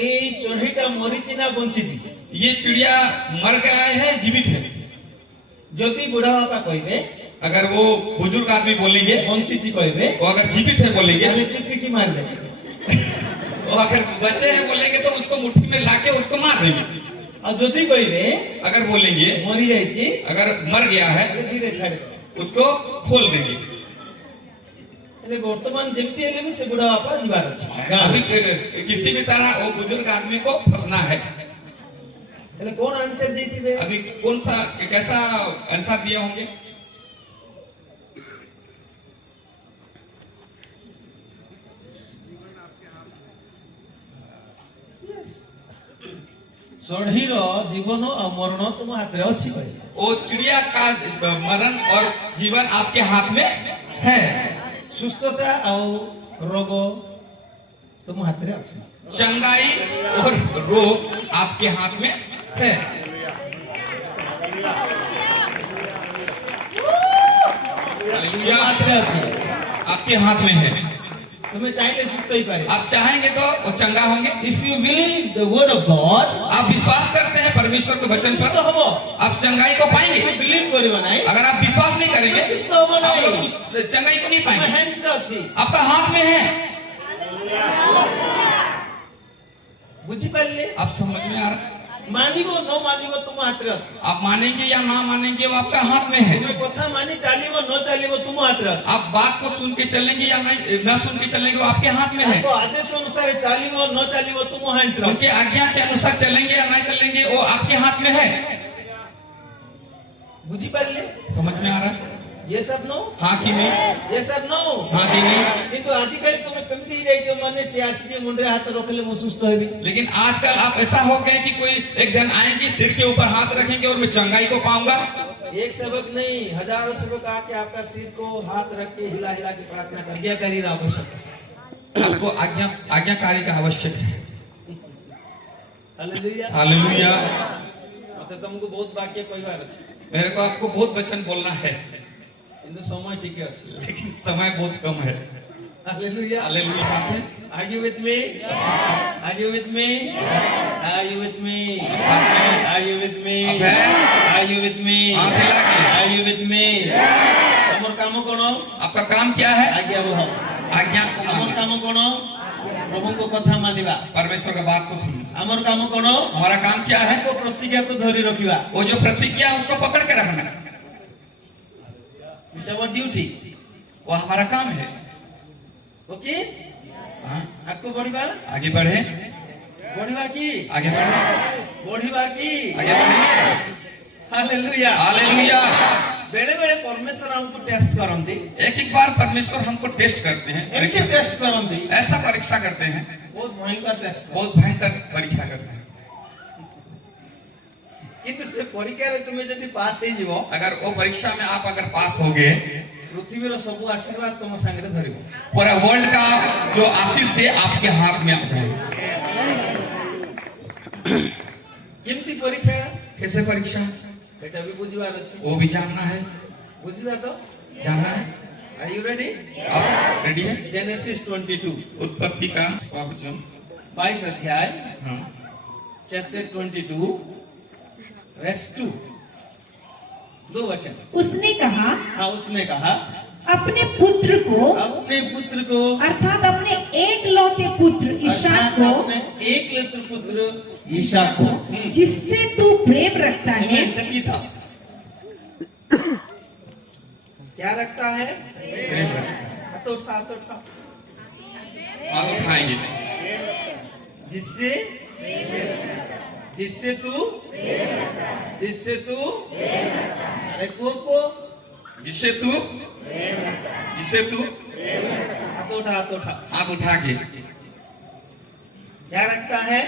ए चढ़ईटा मरिछि ना बंचिछि ये चिड़िया मर गया है जीवित है? जदि बुढ़ा बापा कहबे अगर वो बुजुर्ग आदमी बोलेंगे बंचिछि कहबे वो अगर जीवित है बोलेंगे ताले चिपकी की मार दे वो अगर बचे हैं बोलेंगे तो उसको मुट्ठी में लाके उसको मार देंगे। और जदि कहबे अगर बोलेंगे मरि जाइछि अगर मर गया है धीरे छाड़ उसको खोल देंगे। एले वर्तमान जेमती हेले भी से बुढ़ा बापा जीवार अछि अभी किसी भी तरह वो बुजुर्ग आदमी को फंसना है। एले कौन आंसर देथिबे अभी कौन सा कैसा आंसर दिए होंगे? चढ़ईर जीवन और मरण तुम हाथ रे अछि कहले वो चिड़िया का मरण और जीवन आपके हाथ में है। सुस्थता और रोग तुम हाथ रे अछि चंगाई और रोग आपके हाथ में है। हालेलुया। हाथ रे अछि आपके हाथ में है। तुम्हें चाहिए सुस्त ही पारे आप चाहेंगे तो वो चंगा होंगे। If you believe the word of God आप विश्वास करते हैं परमेश्वर के वचन सुस्त पर हबो आप चंगाई को पाएंगे। बिलीव करिबा नाही अगर आप विश्वास नहीं करेंगे सुस्त हबो आप नाही लोग चंगाई को नहीं माय पाएंगे। हैंड्स रे अछि आपका हाथ में है। बुझी पाले आप समझ में आ रहा है? मानिबो न मानिबो तुम हाथ रे अछि आप मानेंगे या ना मानेंगे वो आपका हाथ में है। तुम्हें कथा मानी चालिबो न चालिबो तुम हाथ रे अछि आप बात को सुन के चलेंगे या नहीं ना सुन के चलेंगे वो आपके हाथ में है। तो आदेश अनुसार चालिबो न चालिबो तुम हैंड्स रे उनके आज्ञा के अनुसार चलेंगे या नहीं चलेंगे वो आपके हाथ में है। बुझी पाले समझ में आ रहा है? ये सब नो हाँ कि नहीं? ये सब नो हाँ कि नहीं? किंतु आजिकल तुम केमती जाइछो माने से आसीबे मुंडरे हाथ रखले मो सुस्त हेबी लेकिन आजकल आप ऐसा हो गए कि कोई एक जन आएंगे सिर के ऊपर हाथ रखेंगे और मैं चंगाई को पाऊंगा। एक सेवक नहीं हजारों सेवक आके आपका सिर को हाथ रख के हिला हिला के प्रार्थना कर दिया करी आवश्यक आपको आज्ञाकारी का आवश्यक है। Hallelujah hallelujah. तो तुमको बहुत वाक्य कहबार अछि मेरे को आपको बहुत वचन बोलना है किंतु समय टिके अछि लेकिन समय बहुत कम है। Hallelujah hallelujah. साथ है are you with me Are you with me? साथ में Are you with me? अब है? Are you with me? हाँ, खिला के। Are you with me? আমার কাম কোন? आपका काम क्या है? आज्ञा बह। आज्ञा को আমার मानना। কাম কোন? প্রভুଙ୍କ কথা মানিবা। परमेश्वर का बात को सुनना। আমার কাম কোন? हमारा काम क्या है? ତାଙ୍କ ପ୍ରତିଜ୍ଞାକୁ ଧରି ରଖିବା। वो जो प्रतिज्ञा है, उसको पकड़ के रखना। It's our duty. वो हमारा काम है। ओके? हाँ, ଆଗକୁ ବଢିବା? आगे बढ़े, ବଢିବା କି? आगे बढ़े, ବଢିବା କି? आगे बढ़ेंगे। ହାଲେଲୁୟା। हालेलुया। ବେଳେ ବେଳେ ପରମେଶ୍ୱର ଆମକୁ ଟେଷ୍ଟ କରନ୍ତି। एक एक बार परमेश्वर हमको टेस्ट करते हैं, ଏମିତି परीक्षा ଟେଷ୍ଟ କରନ୍ତି। ऐसा परीक्षा करते हैं, ବହୁତ ଭୟଙ୍କର ଟେଷ୍ଟ କରନ୍ତି। बहुत भयंकर परीक्षा करते हैं। କିନ୍ତୁ ସେ ପରୀକ୍ଷାରେ ତୁମେ ଯଦି ପାସ୍ ହେଇଯିବ, अगर वो परीक्षा में आप अगर पास हो गए, ପୃଥିବୀର ସବୁ ଆଶୀର୍ବାଦ ତମ ସାଙ୍ଗରେ ଧରିବ। पूरा वर्ल्ड का जो आशीष है आपके हाथ में आ जाएगा। କେମିତି ପରୀକ୍ଷା? कैसे परीक्षा? ଏଟା ବି ବୁଝିବାର ଅଛି। वो भी जानना है, ବୁଝିବା ତ? जानना है। Are you ready? आप रेडी है? Genesis 22 उत्पत्ति का वचन, 22 अध्याय हाँ, chapter 22 verse 2 दो वचन। उसने कहा, हाँ, उसने कहा अपने पुत्र को अपने पुत्र को अर्थात अपने एकलौते पुत्र ईशाक अर्थात को, अपने एकलौते पुत्र ईसाक को जिससे तू प्रेम रखता है, तुम्हें छकी था। क्या रखता है? प्रेम करते हैं। हाथ उठा, हाथ उठा। हाथ उठाएंगे, जिससे जिससे तू अरे को जिससे तू हाथ उठा, हाथ उठा। हाथ उठा के क्या रखता है?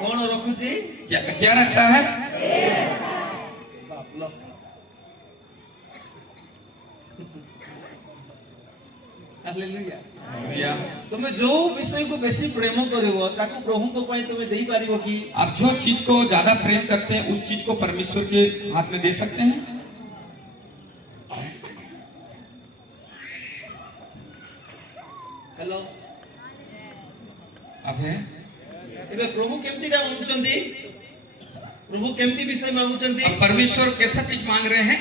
कौन रखुची? क्या क्या रखता है? बाप लो। हालेलुया। हालेलुया। तुमे जो विषय को बेसी प्रेम करिवो ताकू प्रभु को पई तुमे देई पारिवो की? आप जो चीज को ज्यादा प्रेम करते हैं, उस चीज को परमेश्वर के हाथ में दे सकते हैं। हेलो, आप हैं? एबे प्रभु केमती का मांगुचंदी? प्रभु केमती विषय मांगुचंदी? अब परमेश्वर कैसा चीज मांग रहे हैं?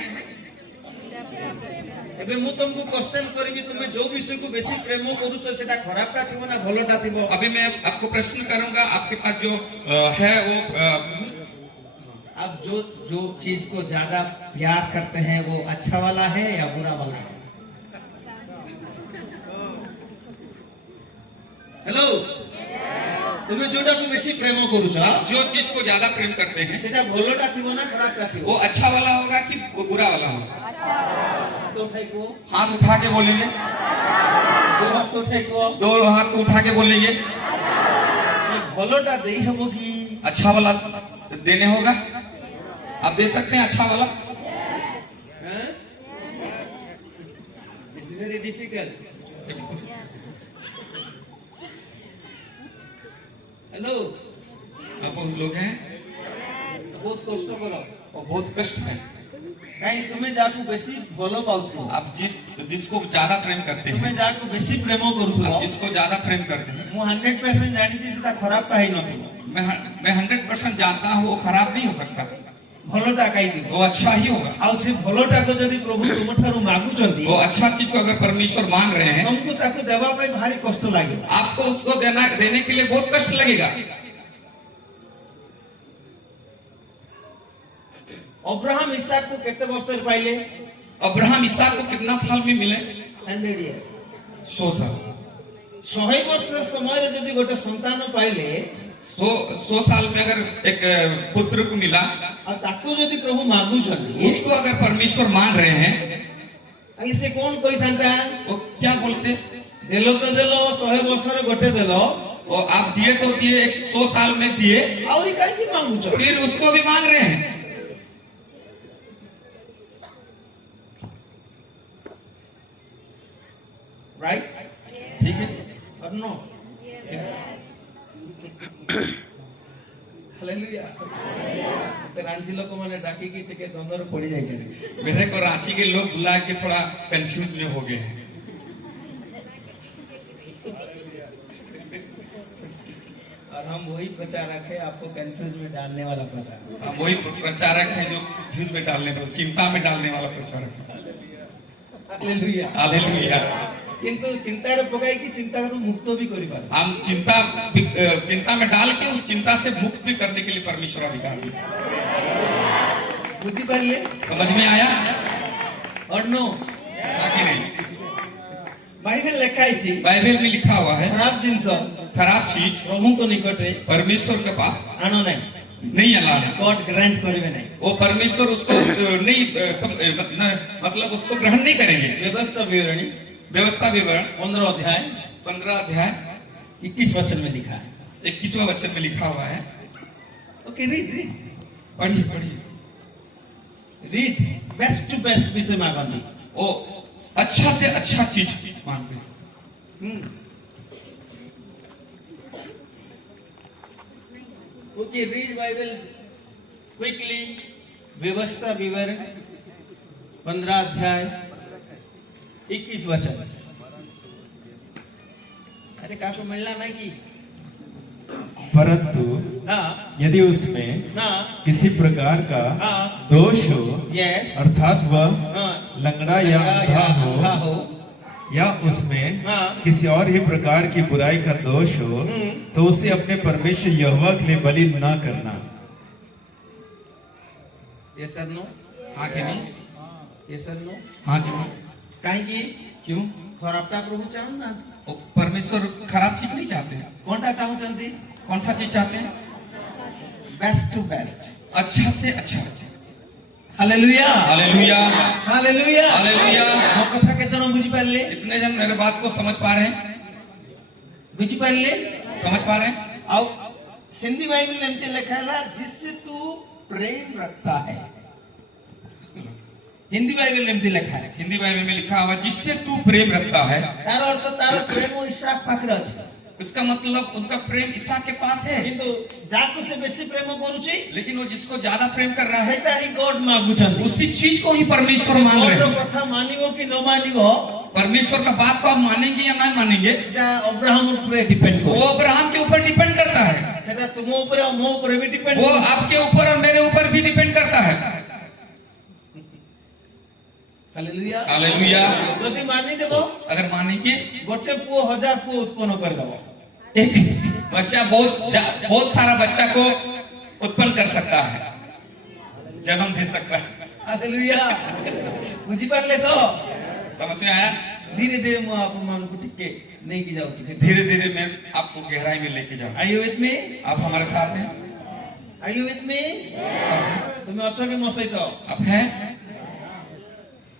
एबे मु तुमको क्वेश्चन करबी, तुमे जो विषय को बेसी प्रेम करूचो सेटा खराबटा थिबो ना भलोटा थिबो? अभी मैं आपको प्रश्न करूंगा, आपके पास जो है वो आप जो चीज को ज्यादा प्यार करते हैं वो अच्छा वाला है या बुरा वाला है? हेलो, तुम्हें जोटा को बेसी प्रेम करूचो, आप जो चीज को ज्यादा प्रेम करते हैं, सेटा भलोटा थिबो ना खराबटा थिबो? वो अच्छा वाला होगा कि वो बुरा वाला होगा? तो उठाई को हाथ उठा के बोलेंगे, दो हाथ उठाई को दो हाथ को उठा के बोलेंगे। भलोटा देई हबो की? अच्छा वाला देने होगा। आप दे सकते हैं अच्छा वाला? It's very difficult. हेलो, आप लोग हैं, बहुत कष्ट करो और बहुत कष्ट है। कहीं तुम्हें जाकू बेसी भलो पाउथो, आप जिसको ज्यादा प्रेम करते तुम्हें हैं, जाकू बेसी प्रेम करूथो, आप जिसको ज्यादा प्रेम करते हैं, मु 100% जानी छी सेटा खराबटा ही नथिबो। मैं 100% जानता हूँ वो खराब नहीं हो सकता, भलोटा काई दिबो। वो अच्छा ही होगा। आ से भलोटा को यदि प्रभु तुमठारु मागुचंदी, वो अच्छा चीज को अगर परमेश्वर मांग रहे हैं, तुमको ताको देवा पे भारी कष्ट लागे। आपको उसको देने के लिए बहुत कष्ट लगेगा। अब्राहम इसहाक को कितने वर्ष पाइले? अब्राहम इसहाक को कितना साल में मिले? 100 इयर्स। 100 साल। 100 वर्ष समय रे यदि गोटे संतान पाइले, 100 साल में अगर एक पुत्र को मिला, और ताको यदि प्रभु मागुचंदी, उसको अगर परमेश्वर मान रहे हैं, ताली से कौन कोई थांता? वो क्या बोलते? देलो तो देलो, 100 वर्ष रे गोटे देलो, और आप दिए तो दिए, 100 साल में दिए, और काई की मांगुचो? फिर उसको भी मांग रहे हैं। राइट? ठीक है, और नो? हालेलुया। तो रांची लोग माने डाकी की टिके दंदर पड़ी जाई छे। मेरे को रांची के लोग बुला के थोड़ा कंफ्यूज में हो गए हैं। और हम वही प्रचारक है आपको कंफ्यूज में डालने वाला प्रचारक। हम वही प्रचारक है जो कंफ्यूज में डालने वाला, चिंता में डालने वाला प्रचारक है। हालेलुया। हालेलुया। किंतु चिंता रे पकाई की चिंता को मुक्त भी करी पार। हम चिंता में डाल के उस चिंता से मुक्त भी करने के लिए परमेश्वर अधिकार दिया। बुझी पाले? समझ में आया और नो? कि नहीं? बाइबल लिखा है, बाइबल में लिखा हुआ है खराब जिनस खराब चीज प्रभु को निकटे परमेश्वर के पास आनो नहीं अलाना। गॉड ग्रांट करेंगे नहीं, वो परमेश्वर उसको नहीं मतलब उसको ग्रहण नहीं करेंगे। व्यवस्था विवरणी व्यवस्था विवरण 15 अध्याय 21 वचन में लिखा है। 21वां वचन में लिखा हुआ है। ओके, रीड पढ़िए। बेस्ट टू बेस्ट विषय मांगती, वो अच्छा से अच्छा चीज मांगते हैं। Okay, read Bible quickly. व्यवस्था विवरण 15 अध्याय 21 वचन। अरे काको मिलना नहीं की? परंतु हाँ यदि उसमें ना किसी प्रकार का हाँ दोष हो, यस अर्थात वह हाँ लंगड़ा या अंधा हो, या उसमें हाँ किसी और ही प्रकार की बुराई का दोष हो, तो उसे अपने परमेश्वर यहोवा के लिए बलि न करना। Yes sir no? हाँ कि नहीं? Yes sir no? हाँ कि नहीं? काहे की क्यों? खराबटा प्रभु चाहूं ना, वो परमेश्वर खराब चीज नहीं चाहते हैं। कौनटा चाहूं चंदी? कौन सा चीज चाहते हैं? Best to best. अच्छा से अच्छा। Hallelujah hallelujah. Hallelujah hallelujah. ମୋ କଥା କେତେ ଜଣ ବୁଝି ପାରିଲେ? इतने जन मेरे बात को समझ पा रहे हैं? ବୁଝି ପାରିଲେ? समझ पा रहे हैं? ଆଉ हिंदी बाइबल में एमती लिखा है जिससे तू प्रेम रखता है। हिंदी बाइबल में एमती लिखा है। हिंदी बाइबल में लिखा हुआ जिससे तू प्रेम रखता है। तार अर्थ तार प्रेम ईश्वर पाखरे अछि। इसका मतलब उनका प्रेम ईसा के पास है। किंतु जाको से बेसी प्रेम करूची, लेकिन वो जिसको ज्यादा प्रेम कर रहा है सेटा ही गॉड मागुछंती। उसी चीज को ही परमेश्वर मांग रहे गॉड हैं। कथा मानिबो कि न मानिबो, परमेश्वर का बात को आप मानेंगे या ना मानेंगे सेटा अब्राहम ऊपर डिपेंड वो करो। अब्राहम के ऊपर डिपेंड करता है। सेटा तुम ऊपर और मो ऊपर भी डिपेंड वो करो। आपके ऊपर और मेरे ऊपर भी डिपेंड करता है। Hallelujah hallelujah. यदि मानि देबो, अगर मानेंगे गोटे पुओ 1000 पुओ उत्पन्न कर देबो। एक बच्चा बहुत सारा बच्चा को उत्पन्न कर सकता है, जन्म दे सकता है। हालेलुया बुझी पारले तो? समझ में आया? धीरे धीरे मैं आप मान को टिके नहीं की जाऊँ। धीरे धीरे मैं आपको गहराई में लेके जाऊँ। Are you with me? आप हमारे साथ हैं? Are you with me? तुम्हें अच्छा के मौसम तो आप हैं?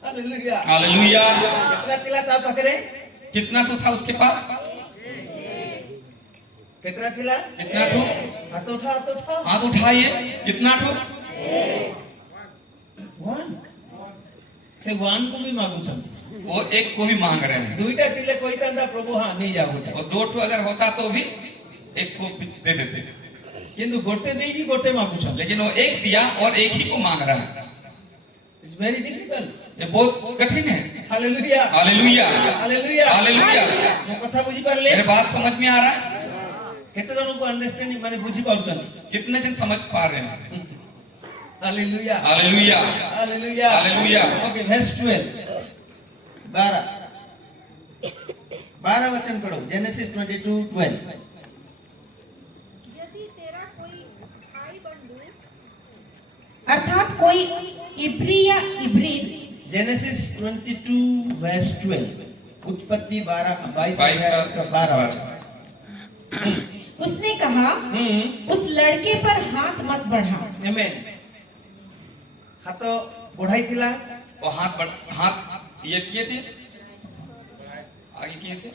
Hallelujah hallelujah. कितना तिला ता पकड़े? कितना टू था उसके पास? कितना तिला? कितना टू? हाथ उठा, हाथ उठा। हाथ उठाइए। कितना टू? 1 से 1 को भी मांगू छंती। वो एक को भी मांग रहे हैं। दुईटा तिले कोई तांदा प्रभु हाँ नहीं जाओ गोटे। और 2 टू अगर होता तो भी एक को भी दे देते, किंतु गोटे देगी गोटे मांगू छंती। लेकिन वो एक दिया और एक ही को मांग रहा है। It's very difficult. ये बहुत कठिन है। Hallelujah hallelujah. Hallelujah hallelujah. मो कथा बुझी पारले? मेरे बात समझ में आ रहा है? केते जनों को अंडरस्टैंडिंग माने बुझी पाउछंती? कितने दिन समझ पा रहे हैं? Hallelujah hallelujah. Hallelujah hallelujah. Okay, verse 12 वचन पढ़ो। जेनेसिस 22:12। यदि तेरा कोई भाई बंधु अर्थात कोई इब्री या इब्रीन, जेनेसिस 22:12। उत्पत्ति 22 का 12 वचन। उसने कहा उस लड़के पर हाथ मत बढ़ा। आमेन। हाथ बढ़ाई थिला, वो हाथ ये किए थे, आगे किए थे।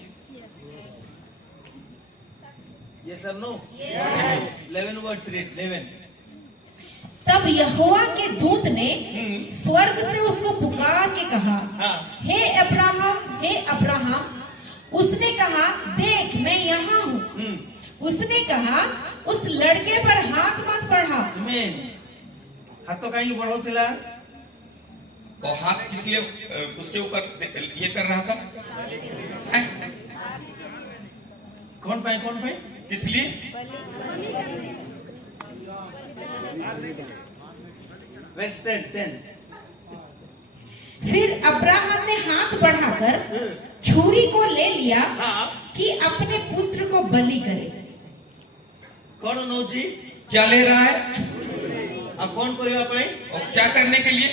ये सब नो 11 वर्ड्स रीड 11। तब यहोवा के दूत ने स्वर्ग से उसको पुकार के कहा, हाँ हे अब्राहम, हे अब्राहम। उसने कहा, देख मैं यहाँ हूँ। उसने कहा, उस लड़के पर हाथ मत बढ़ा। आमेन। हाथ तो कहीं बढ़ो थिला? वो हाथ किस लिए उसके ऊपर ये कर रहा था? कौन पाए? किस लिए? Verse 10. फिर अब्राहम ने हाथ बढ़ाकर छुरी को ले लिया हाँ कि अपने पुत्र को बलि करे। कौन नौची क्या ले रहा है? अब कौन करिया पाई और क्या करने के लिए?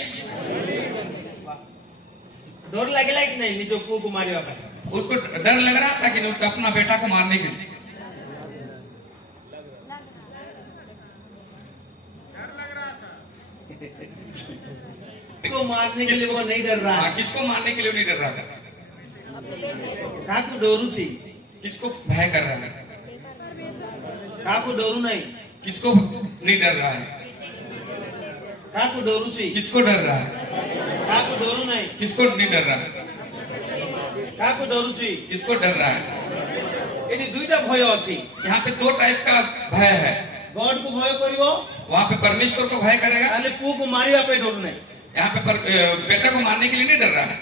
डर लगेला कि नहीं निजो पुओ को मारिया पाई उसको डर लग रहा था कि उसका अपना बेटा को मारने के लिए। किसको मारने के लिए वो नहीं डर रहा है किसको मारने के लिए नहीं डर रहा था? काकू डरू छी किसको भय कर रहा है? काकू डरू नहीं किसको नहीं डर रहा है? काकू डरू छी किसको डर रहा है? काकू डरू नहीं किसको नहीं डर रहा है? काकू डरू छी किसको डर रहा है? एटी दुईटा भय अछि यहाँ पे दो टाइप का भय है। गॉड को भय करिवो वहाँ पे परमेश्वर को भय करेगा, खाली पुओ को मारिया पे डर नहीं यहाँ पे बेटा को मारने के लिए नहीं डर रहा है।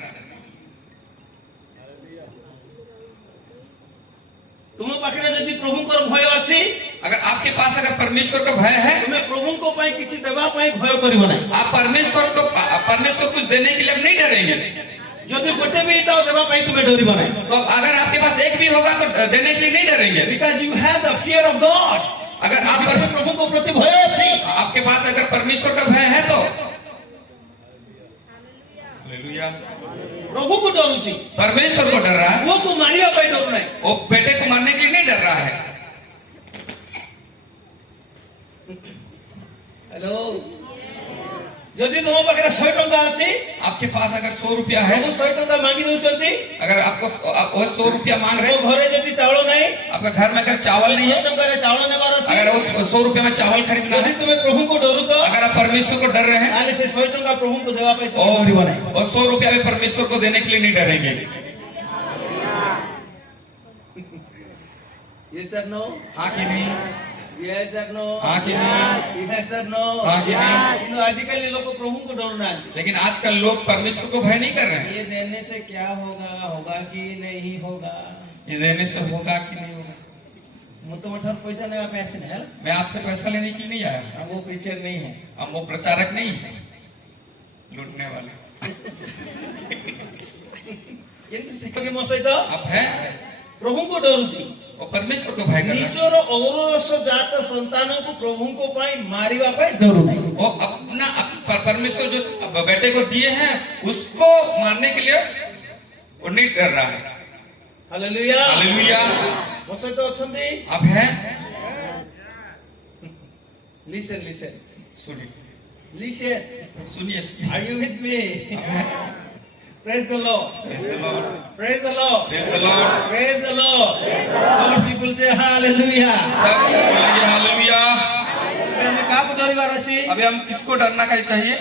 तुम पाखरे यदि प्रभु को भय अछि अगर आपके पास अगर परमेश्वर का भय है, तुम्हें प्रभु को पाई किछि देबा पाई भय करिवो नहीं आप परमेश्वर कुछ देने के लिए आप नहीं डरेंगे। यदि गोटे भी इताओ देबा पाई तुम्हें डरिबो नहीं तो अगर आपके पास एक भी होगा तो देने के लिए नहीं डरेंगे। Because you have the fear of God अगर आप प्रभु को प्रति भय अछि आपके पास अगर परमेश्वर का भय है तो हालेलुया प्रभु को डरू छी परमेश्वर को डर रहा है, वो को मारिया पे डर नहीं वो बेटे को मारने के लिए नहीं डर रहा है। हेलो यदि तुम पाखरे 100 टंका अछि आपके पास अगर 100 रुपया है, प्रभु 100 टंका मांगी दउचंती अगर आपको वो 100 रुपया मांग रहे वो घरे यदि चावल नहीं आपका घर में अगर चावल नहीं है, 100 टंका रे चावल नेबार अछि अगर वो 100 रुपया में चावल खरीदना यदि है, तुम्हें प्रभु को डरू तो अगर आप परमेश्वर को डर रहे हैं ताले से 100 टंका प्रभु को देबा पे तुम डरिबो नहीं और 100 रुपया भी परमेश्वर को देने के लिए नहीं डरेंगे। यस सर नो हाँ कि नहीं? यस सर नो हाँ कि नहीं? यस सर नो हाँ कि नहीं? किंतु आजकल लोग प्रभु को डर ना लेकिन आजकल लोग परमेश्वर को भय नहीं कर रहे हैं। ये देने से क्या होगा होगा कि नहीं होगा ये देने से होगा कि नहीं होगा? मुझे तो मठर पैसा नहीं पैसे नहीं है मैं आपसे पैसा लेने के लिए नहीं आया, हम वो प्रीचर नहीं है हम वो प्रचारक नहीं है, लूटने वाले। किंतु शिक्षक के मोसे तो आप है प्रभु को डरूसी वो परमेश्वर को भय कर रहे हैं। निजर औरस जात संतान को प्रभु को पाई मारिबा पाई डरू नहीं वो अपना परमेश्वर जो बेटे को दिए हैं उसको मारने के लिए वो नहीं डर रहा है। हालेलुया हालेलुया मोसे तो अछंती आप है लिसन सुनिए सुनिए आर यू विथ मी आप है praise the Lord Praise the Lord. Praise the Lord Praise the Lord. Praise the Lord God people से हालेलुया सब बोलेंगे हालेलुया। मैं का को डरिबार अछि अभी हम किसको डरना चाहिए?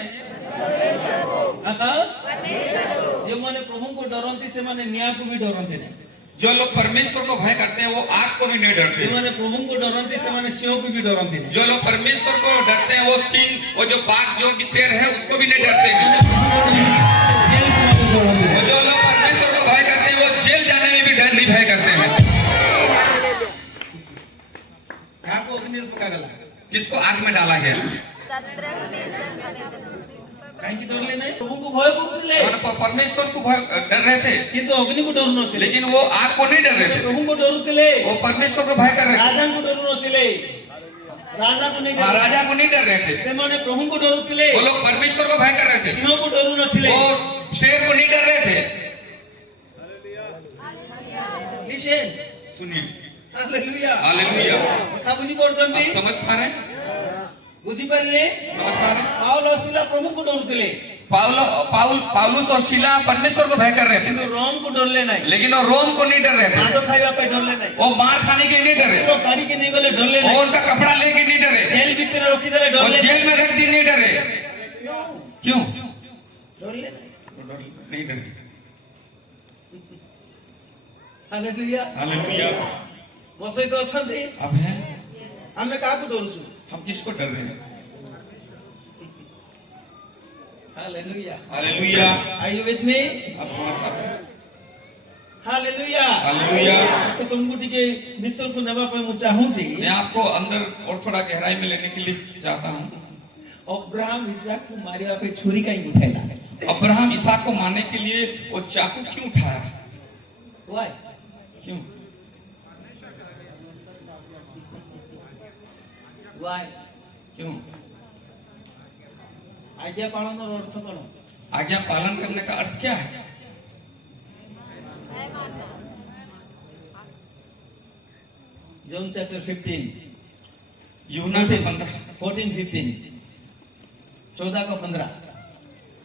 जे माने प्रभु को डरंती से माने न्याय को भी डरंती नहीं जो लोग परमेश्वर को भय करते हैं वो आग को भी नहीं डरते। जे माने प्रभु को डरंती से माने सिंह को भी डरंती नहीं जो लोग परमेश्वर को डरते हैं वो सिंह वो जो बाघ जो कि शेर है उसको भी नहीं डरते हैं। जो लोग परमेश्वर को भय करते हैं वो जेल जाने में भी डर नहीं भय करते हैं। का को अग्नि में पका गला किसको आग में डाला गया? काहे की डरले नहीं प्रभु को भय करथले और परमेश्वर को डर रहे थे किंतु अग्नि को डर नथिले लेकिन वो आग को नहीं डर रहे थे, प्रभु को डरुतले वो परमेश्वर को भय कर रहे थे। राजा को डरू नथिले राजा को नहीं डर राजा को नहीं डर रहे थे, से माने प्रभु को डरुतले वो लोग परमेश्वर को भय कर रहे थे। सिंह को डरू नथिले वो शेर को नहीं डर रहे थे। लिसन सुनिए हालेलुया हालेलुया। कथा बुझी करजंती आप समझ पा रहे हैं? बुझी पारले समझ पा रहे हैं? पाउल और सिला प्रभु को डरुतले पाउलुस और शीला परमेश्वर को भय कर रहे थे किंतु रोम को डरले नहीं लेकिन वो रोम को नहीं डर रहे थे। कांटो खाइबा पे डरले नहीं वो मार खाने के नहीं डरे, वो गाड़ी के नहीं गले डरले वो नहीं उनका कपड़ा लेके नहीं डरे, जेल भीतर रखी देले वो डरले जेल में रख दिए नहीं डरे। क्यों? डरले नहीं नहीं डरे। Hallelujah hallelujah. मोसे तो अछंती अब है हमें का को डरुछु हम किसको डर रहे हैं? Hallelujah hallelujah. Are you with me अब थोड़ा सा हालेलुया हालेलुया। तो तुमको टिके भीतर को नेबा पे मु चाहूची मैं आपको अंदर और थोड़ा गहराई में लेने के लिए चाहता हूँ। अब्राहम इसहाक को मारिया पे छुरी काई उठाइला अब्राहम इसहाक को मारने के लिए वो चाकू क्यों उठाया? व्हाई क्यों? व्हाई क्यों? आज्ञा पालन और अर्थ कौन आज्ञा पालन करने का अर्थ क्या है? जॉन चैप्टर 15 यूहन्ना के 15 14 15 14 का 15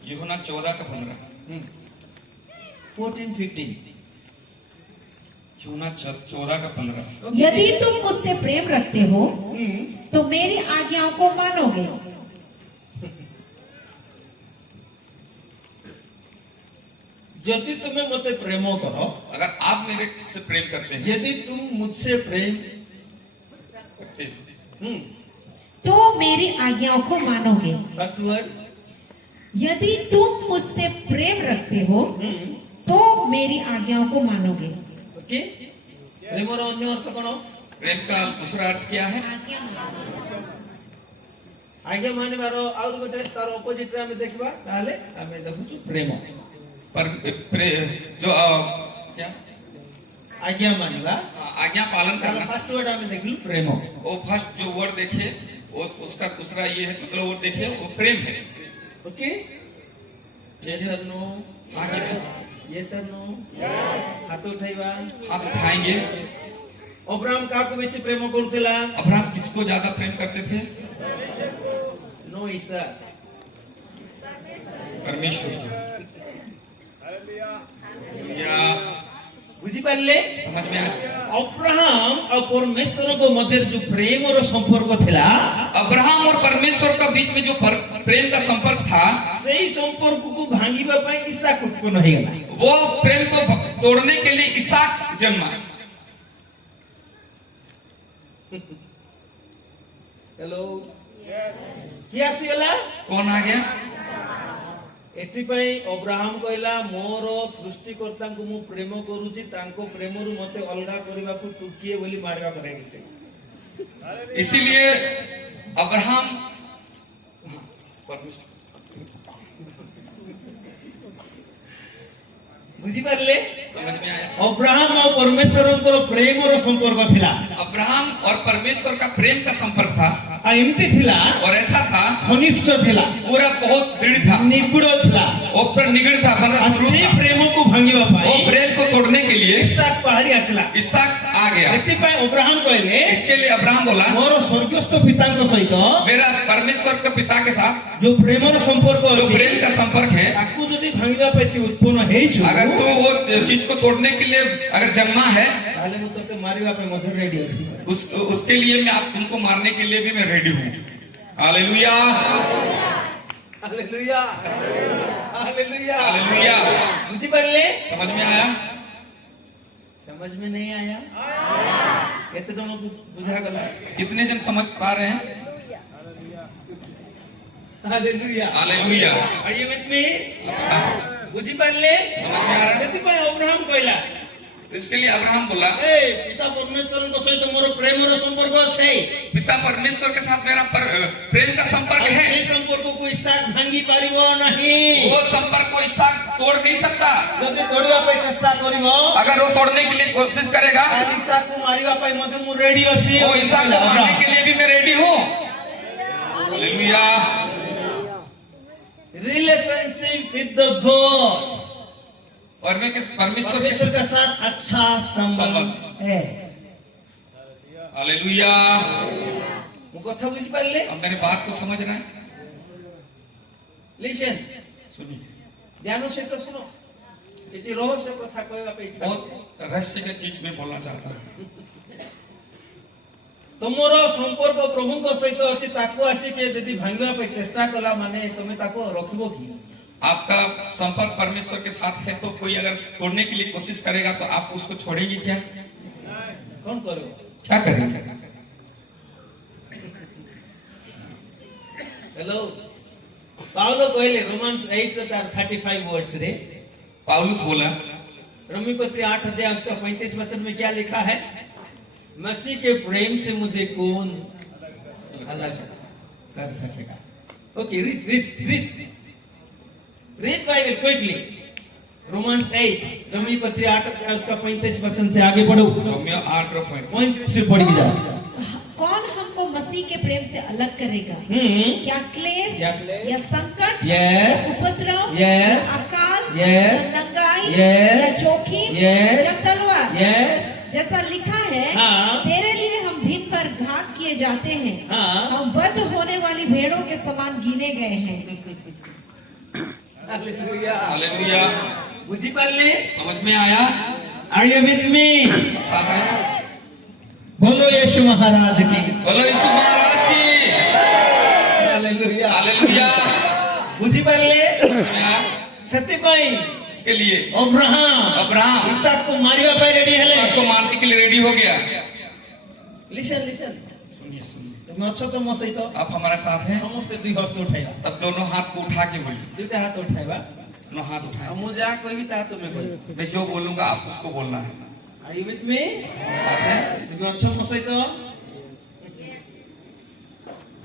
यूहन्ना 14 का 15 14 15 यूहन्ना 14 का 15। यदि तुम मुझसे प्रेम रखते हो तो मेरी आज्ञाओं को मानोगे। यदि तुम्हें मते प्रेम करो अगर आप मेरे से प्रेम करते हैं यदि तुम मुझसे प्रेम करते हैं, तो मेरी आज्ञाओं को मानोगे। फर्स्ट वर्ड यदि तुम मुझसे प्रेम रखते हो तो मेरी आज्ञाओं को मानोगे। ओके प्रेम और अन्य अर्थ कौन प्रेम का दूसरा अर्थ क्या है? आज्ञा मानो। आज्ञा माने बारो और गोटे तार ऑपोजिट रे हमें देखबा ताले हमें देखुछु प्रेम पर जो क्या आज्ञा मानिबा आज्ञा पालन तार करना, फर्स्ट वर्ड हमें देखलु प्रेम वो फर्स्ट जो वर्ड देखे वो उसका दूसरा ये है, मतलब वर्ड देखे वो प्रेम है। ओके यस और नो हाँ कि नहीं? यस और नो हाथ उठाइबा हाथ उठाएंगे। अब्राहम काको बेसी प्रेम करथिला अब्राहम किसको ज्यादा प्रेम करते थे? नो ईसा परमेश्वर को। या बुझी पारले समझ में आया? अब्राहम और परमेश्वर को मध्य जो प्रेम और संपर्क थिला अब्राहम और परमेश्वर का बीच में जो प्रेम का संपर्क था सही संपर्क को भांगीबा पई ईसाक उत्पन्न हो गला वो प्रेम को तोड़ने के लिए इसहाक जन्मा। हेलो किया सिगला कौन आ गया? एथिपाई अब्राहम कहला मोर सृष्टिकर्ता को मु प्रेम करूची तांको प्रेमरु मते अलगा करबा को तू किए बोली मारगा करे दिते इसीलिए अब्राहम परमेश्वर बुझी पारले समझ में आया? अब्राहम और परमेश्वर को प्रेम और संपर्क थिला अब्राहम और परमेश्वर का प्रेम का संपर्क था आ एमती थिला और ऐसा था घनिष्ठ थिला पूरा बहुत दृढ़ था, निगुड़ थिला वो पर निगड़ था, मतलब आ दृढ़ से था। प्रेम को भांगीबा वो पाई प्रेम को तोड़ने के लिए ईसाक पहाड़ी आसला इसहाक आ गया। एथिपाई अब्राहम कहले इसके लिए अब्राहम बोला मोर स्वर्गस्थ पिताଙ୍କ सहित मेरा परमेश्वर के पिता के साथ जो प्रेम और संपर्क जो अछि प्रेम का संपर्क है, ताकू जदी भांगीबा पे तू उत्पन्न हेछु अगर तू वो चीज को तोड़ने के लिए अगर जन्मा है ताले मु तोते मारिबा पे मधुर रेडी अछि उसके लिए मैं आप तुमको मारने के लिए भी मैं रेडी हूँ। Hallelujah hallelujah hallelujah hallelujah. बुझी पारले समझ में आया? समझ में नहीं आया केते जन को बुझा गला कितने जन समझ पा रहे हैं? Hallelujah hallelujah. Are you with me बुझी पारले समझ में आ रहा है? सेति पाए अब्राहम कहला इसके लिए अब्राहम बोला ए पिता परमेश्वर को सहित मोर प्रेम और संपर्क छै पिता परमेश्वर के साथ मेरा प्रेम का संपर्क और है। से संपर्क को ईसाक भांगी पारिबो नहीं वो संपर्क को इसहाक तोड़ नहीं सकता। जदी तोड़िबा पे चेष्टा करिवो अगर वो तोड़ने के लिए कोशिश करेगा काल ईसाक को मारिबा पे मधु मु रेडी अछि वो इसहाक को मारने के लिए भी मैं रेडी हूँ। Hallelujah. Relationship with the God परमेश्वर परमेश्वर के साथ अच्छा संबंध है हालेलुया। वो कथा बुझ पारले अब मेरी बात को समझ रहे हैं? लिसन सुनिए, ध्यान से तो सुनो इति रहस्य कथा कहबा पे इच्छा बहुत रहस्य की चीज मैं बोलना चाहता हूँ। तुमर संपर्क प्रभु को सहित अछि ताको आसी के यदि भांगबा पे चेष्टा कला माने तुमे ताको रखिबो की आपका संपर्क परमेश्वर के साथ है तो कोई अगर तोड़ने के लिए कोशिश करेगा तो आप उसको छोड़ेंगे क्या? कौन करो क्या करेंगे? हेलो पाउलो कहले रोमांस 8 तार 35 वर्ड्स रे पाउलुस बोला रोमी पत्री 8 अध्याय उसका 35 वचन में क्या लिखा है? मसीह के प्रेम से मुझे कौन अलग कर सकेगा? Okay, read Bible quickly. Romans 8, रोमी पत्री 8 अध्याय उसका 35 वचन से आगे बढ़ो। रोमियो 8:35 पॉइंट से पढ़ के जाओ। कौन हमको मसीह के प्रेम से अलग करेगा? क्या क्लेश क्या क्लेश? या संकट Yes. या उपद्रव Yes. या अकाल Yes. या नंगाई Yes. या जोखिम Yes. या तलवार? यस, जैसा लिखा है, हाँ। तेरे लिए हम दिन पर घात किए जाते हैं, हाँ। हम वध होने वाली भेड़ों के समान गिने गए हैं। हालेलुया। हालेलुया। बुझी पाले? समझ में आया? Are you with me? साथ है? बोलो यीशु महाराज की। बोलो यीशु महाराज की। हालेलुया। हालेलुया। बुझी पाले? समझ में आया? ସେଥିପାଇଁ इसके लिए अब्राहम इसहाक को मारिबा पे रेडी हेले। सबको मारने के लिए रेडी हो गया। लिसन सुनिए सुनिए, तुम अच्छो तो मो सहित आप हमारा साथ हैं। समस्त दुई हस्त उठाइबा। तब दोनों हाथ को उठा के बोलिए। दुईटा हाथ उठाइबा। दोनों हाथ उठाए। मु जा कहबी ता तुमे कहबी। मैं जो बोलूंगा आप उसको बोलना है। Are you with me? साथ है? तुम अच्छो मो सहित?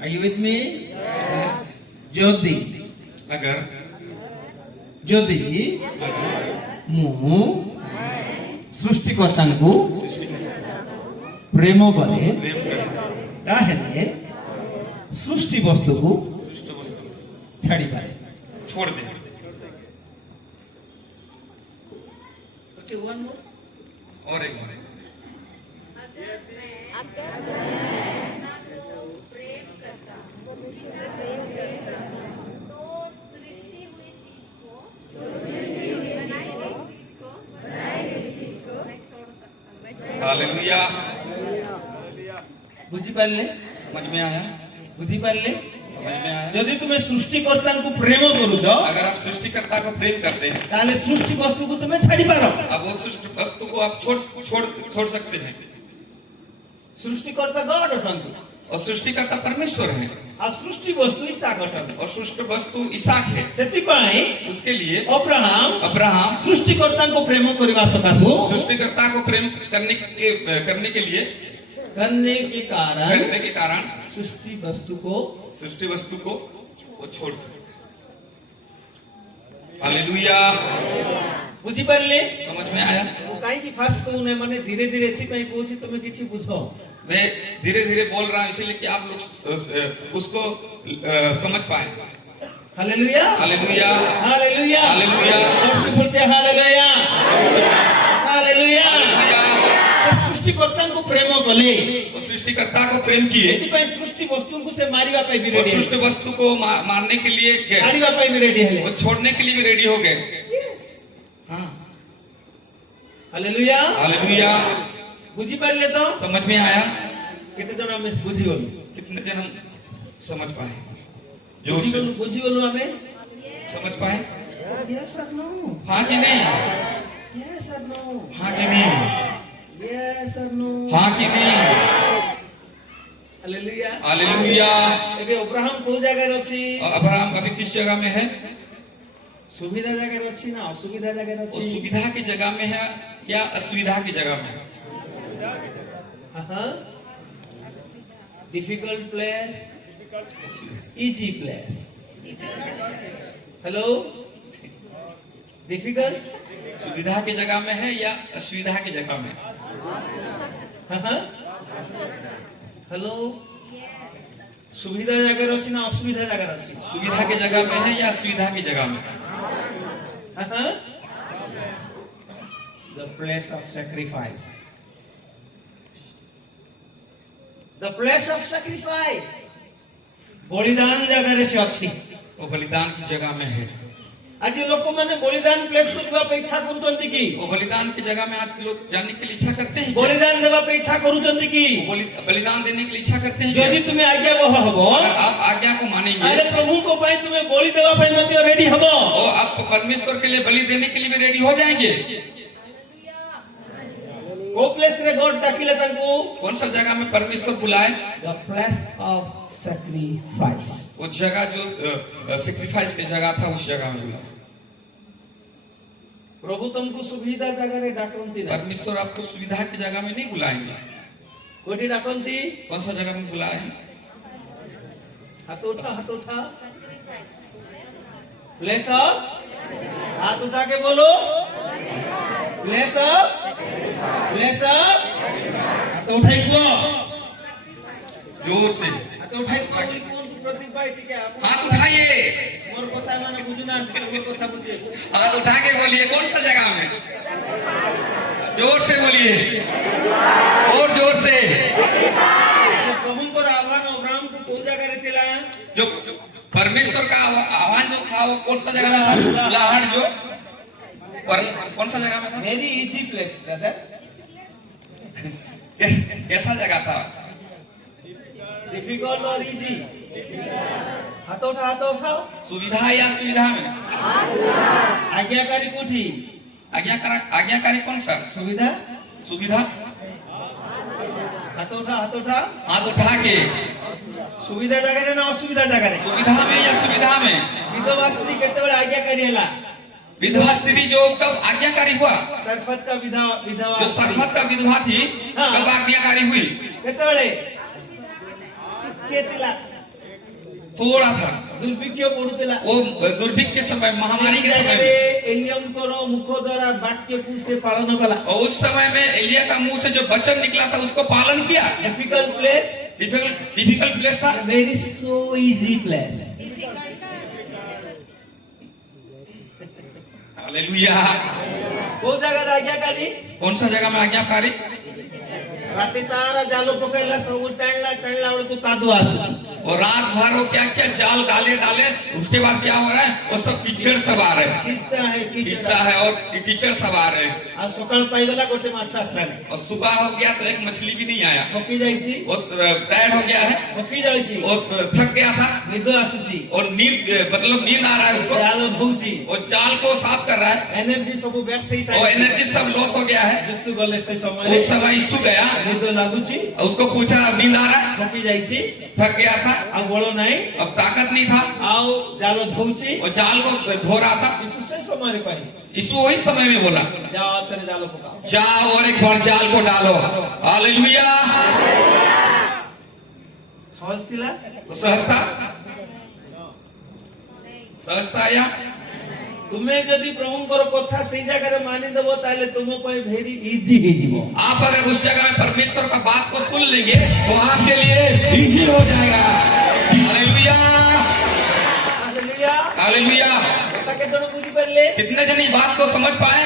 Are you with me? যদি ମୁଁ ସୃଷ୍ଟିକର୍ତ୍ତାଙ୍କୁ ପ୍ରେମ କରେ ତାହେଲେ ସୃଷ୍ଟି ବସ୍ତୁକୁ ଛାଡ଼ିପାରେ। छोड़ दे। Okay, one more. और एक बार। प्रेम करता तो सृष्टि हुई चीज को बनाई गई चीज को मैं छोड़ सकता। हालेलुया। बुझी पारले? समझ में आया? बुझी पारले? समझ में आया? ଯଦି ତୁମେ ସୃଷ୍ଟିକର୍ତ୍ତାଙ୍କୁ ପ୍ରେମ କରୁଛ अगर आप सृष्टिकर्ता को प्रेम करते हैं, ତାହେଲେ ସୃଷ୍ଟି ବସ୍ତୁକୁ ତୁମେ ଛାଡ଼ିପାର। अब वो सृष्टि वस्तु को आप छोड़ सकते हैं। ସୃଷ୍ଟିକର୍ତ୍ତା ଗଡ୍ ଅଟନ୍ତି और सृष्टिकर्ता परमेश्वर है ଆଉ ସୃଷ୍ଟି ବସ୍ତୁ ଇସାକ ଅଟନ୍ତି। और सृष्टि वस्तु इसहाक है। ସେଥିପାଇଁ उसके लिए ଅବ୍ରାହମ सृष्टिकर्ता ସୃଷ୍ଟିକର୍ତ୍ତାଙ୍କୁ ପ୍ରେମ କରିବା ସକାଶୁ को प्रेम करने के लिए करने के कारण सृष्टि वस्तु को वो छोड़ सकते। हालेलुया। ବୁଝିପାରିଲେ? समझ में आया? ମୁଁ କାହିଁକି ଫାଷ୍ଟ କହୁନି ମାନେ ଧୀରେ ଧୀରେ ଏଥିପାଇଁ କହୁଛି ତୁମେ କିଛି ବୁଝ। मैं धीरे धीरे बोल रहा हूँ इसलिए कि आप लोग उसको समझ पाए। Hallelujah hallelujah. Hallelujah hallelujah. और से बोलते हालेलुया हालेलुया। हालेलुया। से सृष्टिकर्ताଙ୍କୁ ପ୍ରେମ କଲେ वो सृष्टिकर्ता को प्रेम किए ଏଥିପାଇଁ सृष्टि वस्तुଙ୍କୁ से मारिବା ପାଇଁ ବି और रेडी सृष्टि वस्तु को मारने के लिए गए, छाड़िबा ପାଇଁ भी रेडी हेले। वो छोड़ने के लिए भी रेडी हो गए। हाँ। हालेलुया। हालेलुया। बुझी पारले तो? समझ में आया? केते जण हमें बुझी गलु? कितने जन हम समझ पाए? बुझी गलु हमें? समझ पाए? यस और नो? हाँ कि नहीं? यस और नो? हाँ कि नहीं? यस और नो? हाँ कि नहीं? हालेलुया। हालेलुया। एबे अब्राहम को जगह अछि? और अब्राहम अभी किस जगह में है? सुविधा जगह अछि ना असुविधा जगह वो अछि? सुविधा की जगह में है या असुविधा की जगह में है? Difficult place, easy place. Hello, difficult सुविधा की जगह में है या असुविधा की जगह में? हेलो, सुविधा जगह अछि ना असुविधा जगह अछि? सुविधा की जगह में है या असुविधा की जगह में? The place of sacrifice. The place of sacrifice. बलिदान जगह रे से अछि। वो बलिदान की जगह में है। आज लोक माने बलिदान प्लेस को जबा पे इच्छा करूचंती की? वो बलिदान की जगह में आज लोग जाने के लिए इच्छा करते हैं। बलिदान देबा पे इच्छा करूचंती की? बलिदान देने के लिए इच्छा करते हैं। यदि तुम्हें आज्ञा वह हबो, अगर आप आज्ञा को मानेंगे, आले प्रभु को पाई तुम्हें बलि देबा पे मते रेडी हबो। और आप परमेश्वर के लिए बलि देने के लिए भी रेडी हो जाएंगे। को प्लेस रे गॉड डाकिले तांको? कौन सा जगह में परमेश्वर बुलाए? The place of sacrifice. वो जगह जो सैक्रिफाइस की जगह था उस जगह में बुलाए। प्रभु तुमको सुविधा जगह रे डाकंती ना परमेश्वर आपको सुविधा की जगह में नहीं बुलाएंगे। कोठी डाकंती कौन सा जगह में बुलाएंगे? हाथ उठा प्लेस हाथ उठा के बोलो प्लेस हाथ उठाई को जोर से हाथ उठाई को प्रतीक भाई ठीक है आप हाथ उठाइए, मोर कथा माने बुझुना मोर कथा बुझे हाथ उठा के बोलिए कौन सा जगह में? जोर से बोलिए और जोर से। प्रभु को आह्वान अब्राहम को कोई जगह रे थिला जो परमेश्वर का आह्वान जो था वो कौन सा जगह में था? बुलाहट जो कौन सा जगह में था? वेरी इजी प्लेस ब्रदर कैसा जगह था? डिफिकल्ट और इजी हाथ उठाओ सुविधा या सुविधा में? आज्ञाकारी कोठी आज्ञाकारी कौन सा? सुविधा सुविधा। हाथ उठा हाथ उठा के सुविधा जगह रे ना असुविधा जगह रे सुविधा में या सुविधा में? विधवा स्त्री केते बड़े आज्ञाकारी हला विधवा स्त्री जो कब आज्ञाकारी हुआ? सरफत का विधवा जो सरफत का विधवा थी हाँ। कब आज्ञाकारी हुई? केते बड़े केतिला थोड़ा था, दुर्भिक्ष पड़ुतिला वो दुर्भिक्ष के समय, महामारी के समय में। एलियम करो मुख द्वारा वाक्य को से पालन कला और उस समय में एलिया का मुंह से जो वचन निकला था उसको पालन किया। डिफिकल्ट प्लेस डिफिकल्ट प्लेस था, very so easy place hallelujah. वो जगह आज्ञाकारी कौन सा जगह में आज्ञाकारी? राति सारा जालो पकड़ला सब टणला को कादो आसुची और रात भर वो क्या क्या जाल डाले उसके बाद क्या हो रहा है? वो सब कीचड़ सब आ रहे हैं, खींचता है और कीचड़ सब आ रहे हैं। आ सकाळ पाईगला गोटे माछ आसला नहीं और सुबह हो गया तो एक मछली भी नहीं आया, थकी जाईची वो टायर्ड हो गया है, थकी जाईची वो थक गया था निदो आसुची और नींद मतलब नींद आ रहा है उसको, जालो धोउची वो जाल को साफ कर रहा है एनर्जी सब वेस्ट ही और एनर्जी सब लॉस हो गया है। जिसु गले से समय उस समय यीशु गया, निदो लागुची उसको पूछा नींद आ रहा है, थकी जाईची थक गया था, आ बळो नाही अब ताकत नहीं था, आओ जालो धोउची और जाल को धो रहा था। यीशु से समय कही यीशु वही समय में बोला जाओ तेरे जालो पकाओ जाओ और एक बार जाल को डालो। हालेलुया। सहज थिला सहजता या तुम्हें यदि प्रभुଙ୍କର କଥା ସେଇ ଜାଗାରେ ମାନି ଦେବ ତାହେଲେ तुम ପାଇଁ भेरी इजी हे जीवो। आप अगर उस जगह में परमेश्वर का बात को सुन लेंगे तो आपके लिए इजी हो जाएगा। Hallelujah hallelujah hallelujah. କଥା କେତେ ଜଣ ବୁଝି ପାରିଲେ कितने जन इस बात को समझ पाए?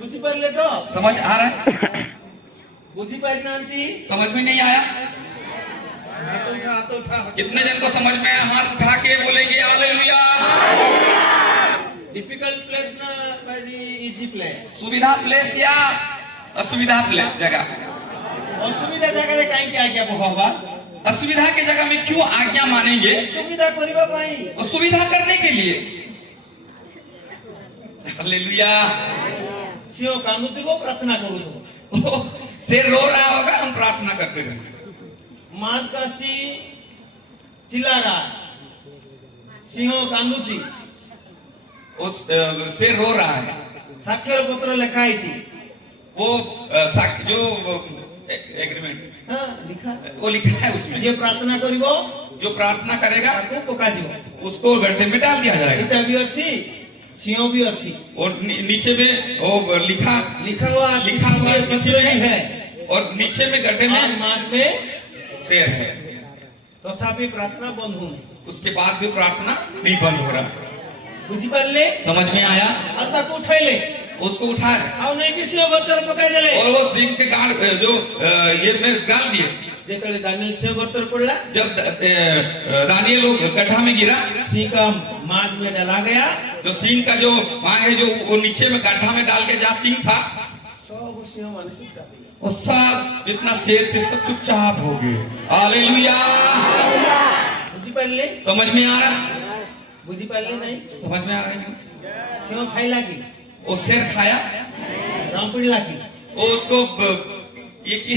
ବୁଝି ପାରିଲେ ତ समझ आ रहा है? ବୁଝି ପାରି ନାହାନ୍ତି समझ में नहीं आया? हाथ उठा कितने जन को समझ में आया? हाथ उठा के बोलेंगे हालेलुया। डिफिकल्ट प्लेस ना वेरी इजी प्लेस सुविधा प्लेस या असुविधा प्लेस जगह? असुविधा जगह रे काहे के आज्ञा बहावा असुविधा के जगह में क्यों आज्ञा मानेंगे? सुविधा करबा पाई और सुविधा करने के लिए। हालेलुया। सियो कानुतिबो प्रार्थना करूथबो से रो रहा होगा, हम प्रार्थना करते रहेंगे। मादकासी चिल्ला सिंह कांदुची से रो रहा है, साक्षर पत्र लिखा है वो जो एग्रीमेंट हाँ लिखा वो लिखा है उसमें, जे प्रार्थना करिवो जो प्रार्थना करेगा ताको पकाजिवो उसको गड्ढे में डाल दिया जाएगा। इटा भी अच्छी सिंह भी अच्छी और नीचे में वो लिखा हुआ चित्र ही है और नीचे में गड्ढे में मार्ग में शेर है। तथापि प्रार्थना बंद होनी उसके बाद भी प्रार्थना नहीं बंद हो रहा। बुझी पाले समझ में आया? आता को उठाइले उसको उठाए आउ नहीं किसी गोतर पकाई देले और वो सिंह के गाड़ जो ये में डाल दिए। जेतले दानियल से गोतर पड़ला जब दानियल लोग गड्ढा में गिरा, सिंह का माद में डाला गया, जो सिंह का जो मांग है जो वो नीचे में गड्ढा में डाल के जहाँ सिंह था, सब सिंह माने चुपचाप और सब जितना शेर थे सब चुपचाप हो गए। हालेलुया। बुझी पाले समझ में आ रहा? बुझी पाले नहीं समझ में आ रहा है? सिंह खाई लागी वो शेर खाया, रामपीड़ लागी वो उसको ये की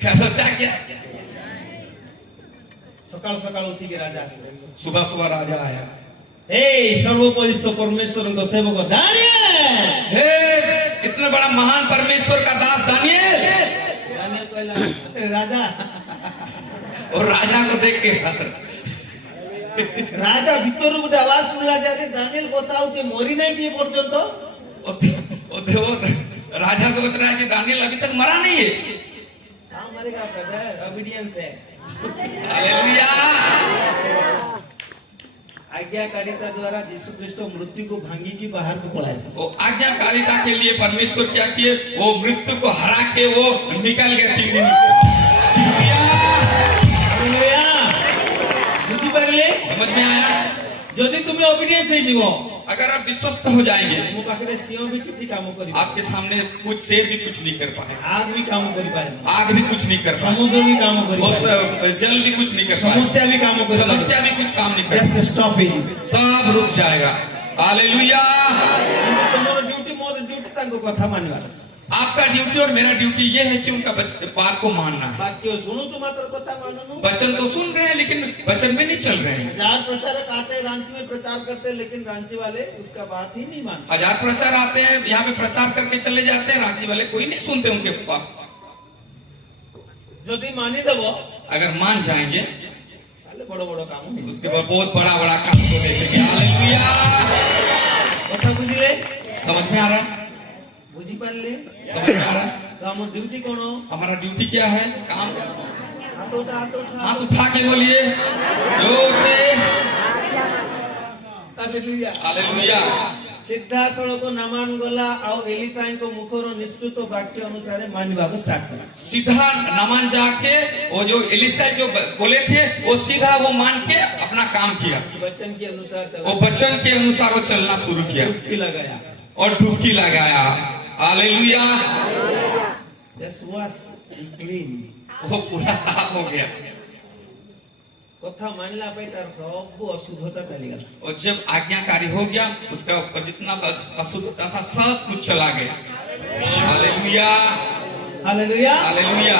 क्या सोचा क्या? सकाळ सकाळ उठी के राजा से सुबह सुबह राजा आया, हे सर्वोपरिष्ठ परमेश्वर को सेवक दानियल। हे इतना बड़ा महान परमेश्वर का दास दानियल। दानियल कहला अरे राजा, और राजा को देख के हंस रहा। राजा भीतर गोटे आवाज सुनला जे दानियल कथा होचे मरी नहीं किए पर्यंत। और देखो राजा सोच रहा है कि दानियल अभी तक मरा नहीं है। कहाँ मरेगा ब्रदर, ओबीडियंस है। हालेलुया। आज्ञाकारिता द्वारा यीशु ख्रिस्ट मृत्यु को भांगी की बाहर को पड़ा है। वो आज्ञाकारिता के लिए परमेश्वर क्या किए, वो मृत्यु को हरा के वो निकल गया 3 दिन। हालेलुया। बुझी पारले? समझ में आया? यदि तुम्हें ओबीडियंस है जीवो, अगर आप विश्वस्त हो जाएंगे, मो पाखरे सिंह भी किछि काम करि, आपके सामने कुछ शेर भी कुछ नहीं कर पाए, आग भी काम करि पारे, आग भी कुछ नहीं कर पाए, समुद्र भी काम करि वो पारे, जल भी कुछ नहीं कर पाए, समस्या भी काम करि पारे, समस्या भी कुछ काम नहीं कर जस्ट स्टॉप है जी, पाए, सब रुक जाएगा। हालेलुया। किंतु तुम्हारा ड्यूटी मोर ड्यूटी तांको कथा मानवा है। आपका ड्यूटी और मेरा ड्यूटी ये है कि उनका बात को मानना है। वाक्य सुनो तो मात्र कथा मानो। वचन तो सुन रहे हैं लेकिन वचन में नहीं चल रहे हैं। 1000 प्रचारक आते हैं रांची में प्रचार करते हैं, लेकिन रांची वाले उसका बात ही नहीं मानते। 1000 प्रचार आते हैं यहाँ पे प्रचार करके चले जाते हैं, रांची वाले कोई नहीं सुनते उनके बात। यदि मानी देबो, अगर मान जाएंगे ताले बड़ो बड़ो काम है, उसके बाद बहुत बड़ा बड़ा काम हो जाएगा। हालेलुया। कथा बुझिले? समझ में आ रहा है? बुझी पारले? समझ में आ रहा है? तो हम ड्यूटी कोनो, हमारा ड्यूटी क्या है? काम। हाथ उठा, हाथ उठा, हाथ उठा के बोलिए जोर से हालेलुया। हालेलुया। सिद्धासण को नमान गला आउ एलिसाई को मुखर निष्कृत वाक्य अनुसार मानिबा को स्टार्ट करा। सीधा नमान जाके वो जो एलिसा जो बोले थे वो सीधा वो मान के अपना काम किया, वचन के अनुसार वो चला, वचन के अनुसार वो चलना शुरू किया डुबकी लगाया, और डुबकी लगाया। Hallelujah. Just wash and clean. वो पूरा साफ हो गया कथा मानला पे तार सब अशुद्धता चली गला। और जब आज्ञाकारी हो गया उसका ऊपर जितना अशुद्धता था सब कुछ चला गया। हालेलुया। हालेलुया। हालेलुया।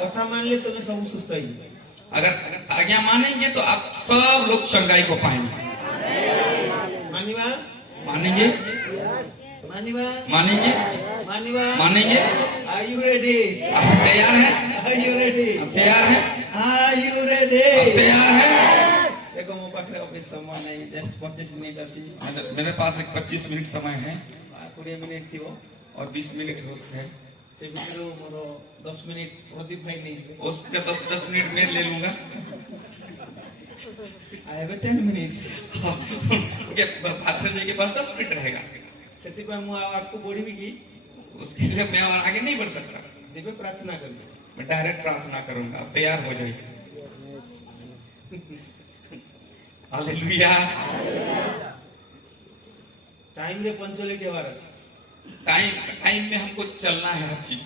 कथा मान ले तुम्हें सब सुस्त हो जाए। अगर आज्ञा मानेंगे तो आप सब लोग चंगाई को पाएंगे। मानिबा, मानेंगे, मानिबा, मानेंगे, मानिबा, मानेंगे। Are you ready? आप तैयार हैं? Are you ready? आप तैयार हैं? Are you ready? आप तैयार हैं? देखो मो पाखरे ऑफिस समय नहीं, जस्ट 25 मिनट अछि। मेरे पास एक 25 मिनट समय है 20 मिनट थियो और 20 मिनट है। से भितर मोर 10 मिनट प्रदीप भाई नहीं, उसके 10 मिनट मैं ले लूंगा। I have 10 minutes. उनके पास्टर जी के पास 10 मिनट रहेगा। सेति पर मु आपको बोली भी की उसके लिए मैं और आगे नहीं बढ़ सकता। देवे प्रार्थना करिए, मैं डायरेक्ट प्रार्थना करूंगा, आप तैयार हो जाइए। हालेलुया। टाइम रे पंचुअलिटी होवार अछि। टाइम में हमको चलना है, हर चीज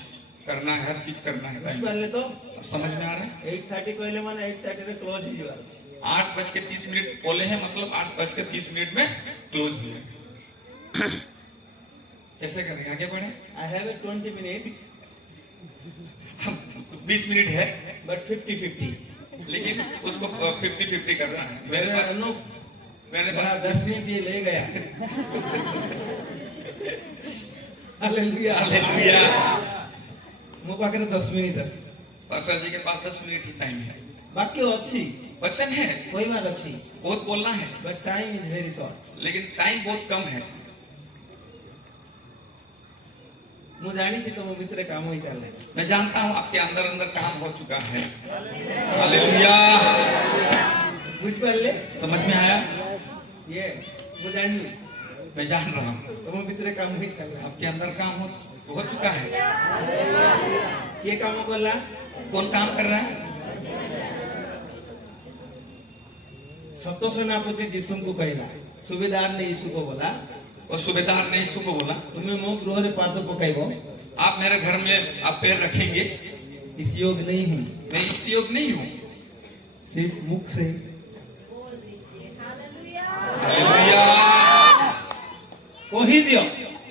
करना है, हर चीज करना है टाइम। पहले तो अब समझ में आ रहा है? 8:30 कहले माने 8:30 रे क्लोज हो जावार अछि। 8:30 बोले हैं, मतलब 8:30 में क्लोज हुए। कैसे करेंगे, आगे बढ़े? आई हैव 20 मिनट्स 20 मिनट है बट 50-50। लेकिन उसको 50-50 करना है। मेरे पास 10 मिनट ये ले गया। हालेलुया। हालेलुया। मो पाखरे 10 मिनट अछि। पास्टर जी के पास 10 मिनट ही टाइम है। बाकी अछि, वचन है, कोई बात अछि, बहुत बोलना है, but time is very short. लेकिन टाइम बहुत कम है। मु जानी छी तुम मित्र काम होई चाले। मैं जानता हूँ आपके अंदर अंदर काम हो चुका है। हालेलुया। बुझ पाले? समझ में आया? ये मु जानी, मैं जान रहा हूँ तुम मित्र काम होई चाले। आपके अंदर काम हो चुका है। ये काम करला कौन काम कर रहा है? सतो सेनापति यीशु को कहला, सुबेदार ने यीशु को बोला, और सूबेदार ने यीशु को बोला, तुम्हें मो गृह रे पाद पकाइबो, आप मेरे घर में आप पैर रखेंगे। इस योग नहीं हूं, मैं इस योग नहीं हूँ। सिर्फ मुख से हालेलुया। कही दियो,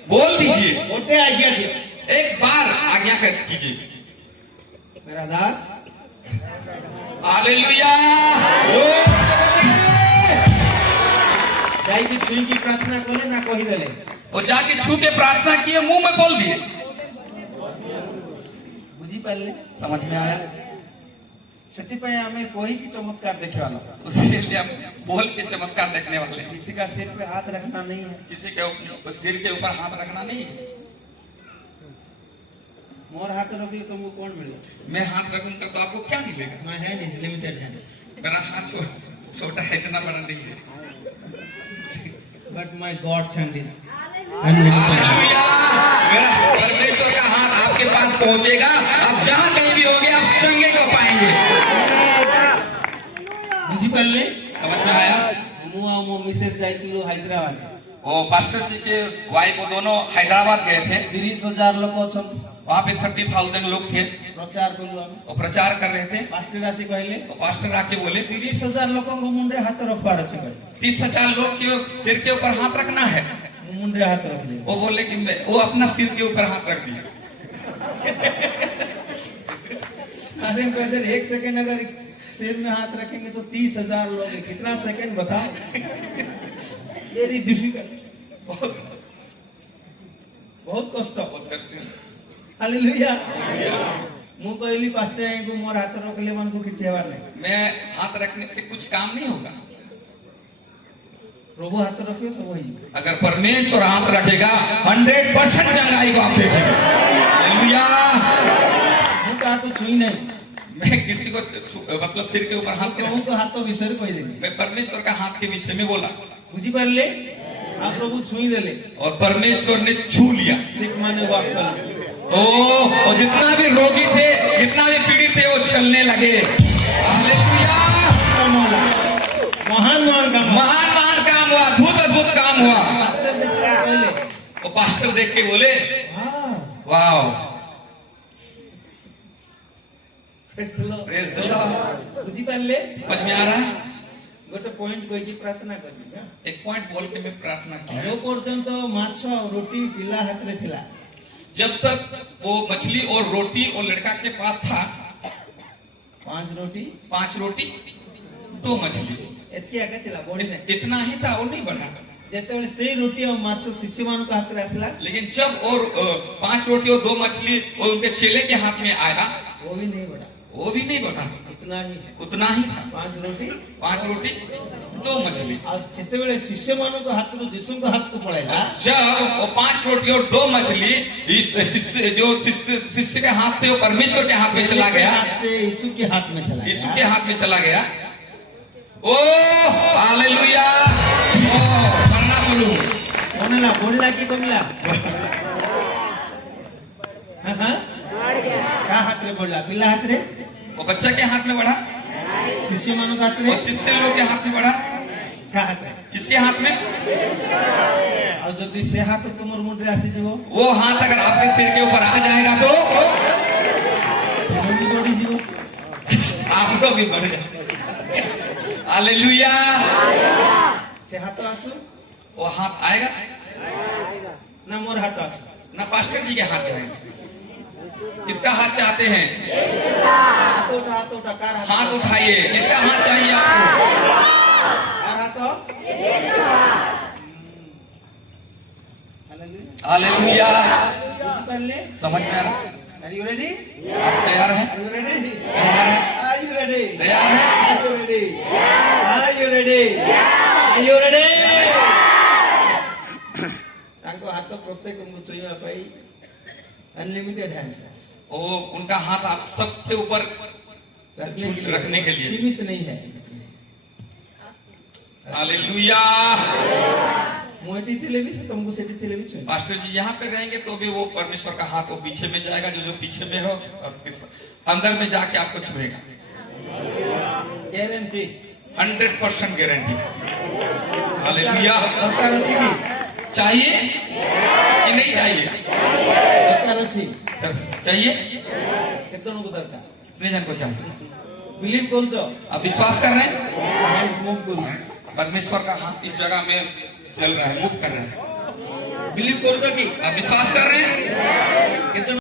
बोल दीजिए, बोलते आज्ञा दियो, एक बार आज्ञा कर कीजिए। मेरा दास। हालेलुया। जाई की छुई की प्रार्थना कले ना कहि देले वो जाके छू के प्रार्थना किए, मुंह में बोल दिए। बुझी पाले समझ में आया? सती पे हमें कोई की चमत्कार देखे वाला, उसीलिए हम बोल के चमत्कार देखने वाले हैं। किसी का सिर पे हाथ रखना नहीं है, किसी के सिर के ऊपर हाथ रखना नहीं है। मोर हाथ रख ली तो मुझे कौन मिलेगा? मैं हाथ रखूंगा तो आपको क्या मिलेगा? My hand is limited hand, मेरा हाथ छोटा है, इतना बड़ा नहीं है। But my God's hand is hallelujah. मेरा परमेश्वर का हाथ आपके पास पहुंचेगा, आप जहां कहीं भी होंगे आप चंगे को पाएंगे। बुझी पाले? समझ में आया? मुआ मो मिसेस जाइतिलो हैदराबाद, वो पास्टर जी के वाइफ वो दोनों हैदराबाद गए थे। 30,000 लोग अछन, वहां पे 30,000 लोग थे, प्रचार करू हम। वो प्रचार कर रहे थे। पास्टर आसी कहले वो पास्टर आके बोले 30,000 लोगों को मुंडे हाथ रखबार अछि भाई, 30,000 लोग के सिर के ऊपर हाथ रखना है। मुंडे हाथ रख ले। वो बोले कि वो अपना सिर के ऊपर हाथ रख दिया। अरे ब्रदर 1 सेकंड अगर सिर में हाथ रखेंगे तो 30,000 लोग हैं। कितना सेकंड बताओ? वेरी डिफिकल्ट, बहुत कष्ट। हालेलुया। मु कहली पास्टर को मोर हाथ रख ले मन को खिचेवा नहीं, मैं हाथ रखने से कुछ काम नहीं होगा। प्रभु हाथ रखियो सब वही। अगर परमेश्वर हाथ रखेगा 100% चंगाई को आप देखेंगे। हालेलुया। मु का तो छुई नहीं, मैं किसी को मतलब सिर के ऊपर हाथ प्रभु को हाथ तो विषय कह देली। मैं परमेश्वर का हाथ के विषय में बोला बुझी पाले? आप प्रभु छुई देले और परमेश्वर ने छू लिया। सिख माने वाक कर, और जितना भी रोगी थे, जितना भी पीड़ित थे, वो चलने लगे। हालेलुया। महान महान काम, महान महान काम हुआ, अद्भुत काम हुआ। पास्टर देख के कहले वो पास्टर देख के बोले हां wow, praise the Lord. Praise the Lord. बुझी पाले? समझ में आ रहा है? गोटे पॉइंट कोई की प्रार्थना करली ना, एक पॉइंट बोल के मैं प्रार्थना की। जो पर्यंत माछ रोटी पिला हाथ रे थिला, जब तक वो मछली और रोटी और लड़का के पास था, 5 रोटी 5 रोटी 2 मछली, एतके आगे थिला बड़ी ने। इतना ही था और नहीं बढ़ा। जेतेबेले से रोटी और माछ शिष्य मान को हाथ रे आसला, लेकिन जब और 5 रोटी और 2 मछली और उनके चेले के हाथ में आया, वो भी नहीं बढ़ा, वो भी नहीं बढ़ा, इतना ही है। उतना ही था। 5 रोटी 2 मछली। और जेतेबेले शिष्य मान को हाथ रो यीशु को हाथ को पड़ेला, जब वो 5 रोटी और 2 मछली शिष्य के हाथ से वो परमेश्वर के हाथ में चला गया, हाथ से यीशु के हाथ में चला यीशु गया। के हाथ में चला गया। ओ हालेलुया। ओ वरना बोलूं कोनेला बोलला की कमला? हां हां का हाथ रे बोलला? पिल्ला हाथ रे, वो बच्चा के हाथ में बढ़ा, शिष्य मान को हाथ रे, और शिष्य लोग के हाथ में बढ़ा। का हाथ रे? किसके हाथ में? और जदि से हाथ तुमर मुंडे आसी जीवो, वो हाथ अगर आपके सिर के ऊपर आ जाएगा तो तुम भी बड़ी जीवो। आप लोग भी बढ़ जाए। हालेलुया। से हाथ आसो वो हाथ आएगा ना मोर हाथ आसो, ना पास्टर जी के हाथ जाएगा। किसका हाथ चाहते हैं? हाथ उठा कार हाथ उठाइए। किसका हाथ चाहिए आपको? कार हाथ हो। हालेलुया। कुछ कर ले। समझ में आ रहा है? Are you ready? आप तैयार हैं? Are you ready? तैयार हैं? Are you ready? तैयार हैं? Are you ready? Are you ready? Are you ready? तांको हाथ प्रत्येक को चाहिए पाई अनलिमिटेड हैंड, वो उनका हाथ आप सबके ऊपर रखने के लिए सीमित नहीं है। हालेलुया। मोटी थे भी से तुमको सेटी थे भी चाहिए। पास्टर जी यहाँ पे रहेंगे तो भी वो परमेश्वर का हाथ वो पीछे में जाएगा, जो पीछे में हो अंदर में जाके आपको छुएगा। Guarantee 100% guarantee. हालेलुया। दरकार अछि की? चाहिए कि नहीं चाहिए? दरकार अछि। चाहिए। कितनों को दरकार? कितने जन को चाहिए? बिलीव करूचो? आप विश्वास कर रहे हैं? हैंड्स मूव करू। परमेश्वर का हाथ इस जगह में चल रहा है, मूव कर रहा है। बिलीव करूचो की? आप विश्वास कर रहे हैं? कितनों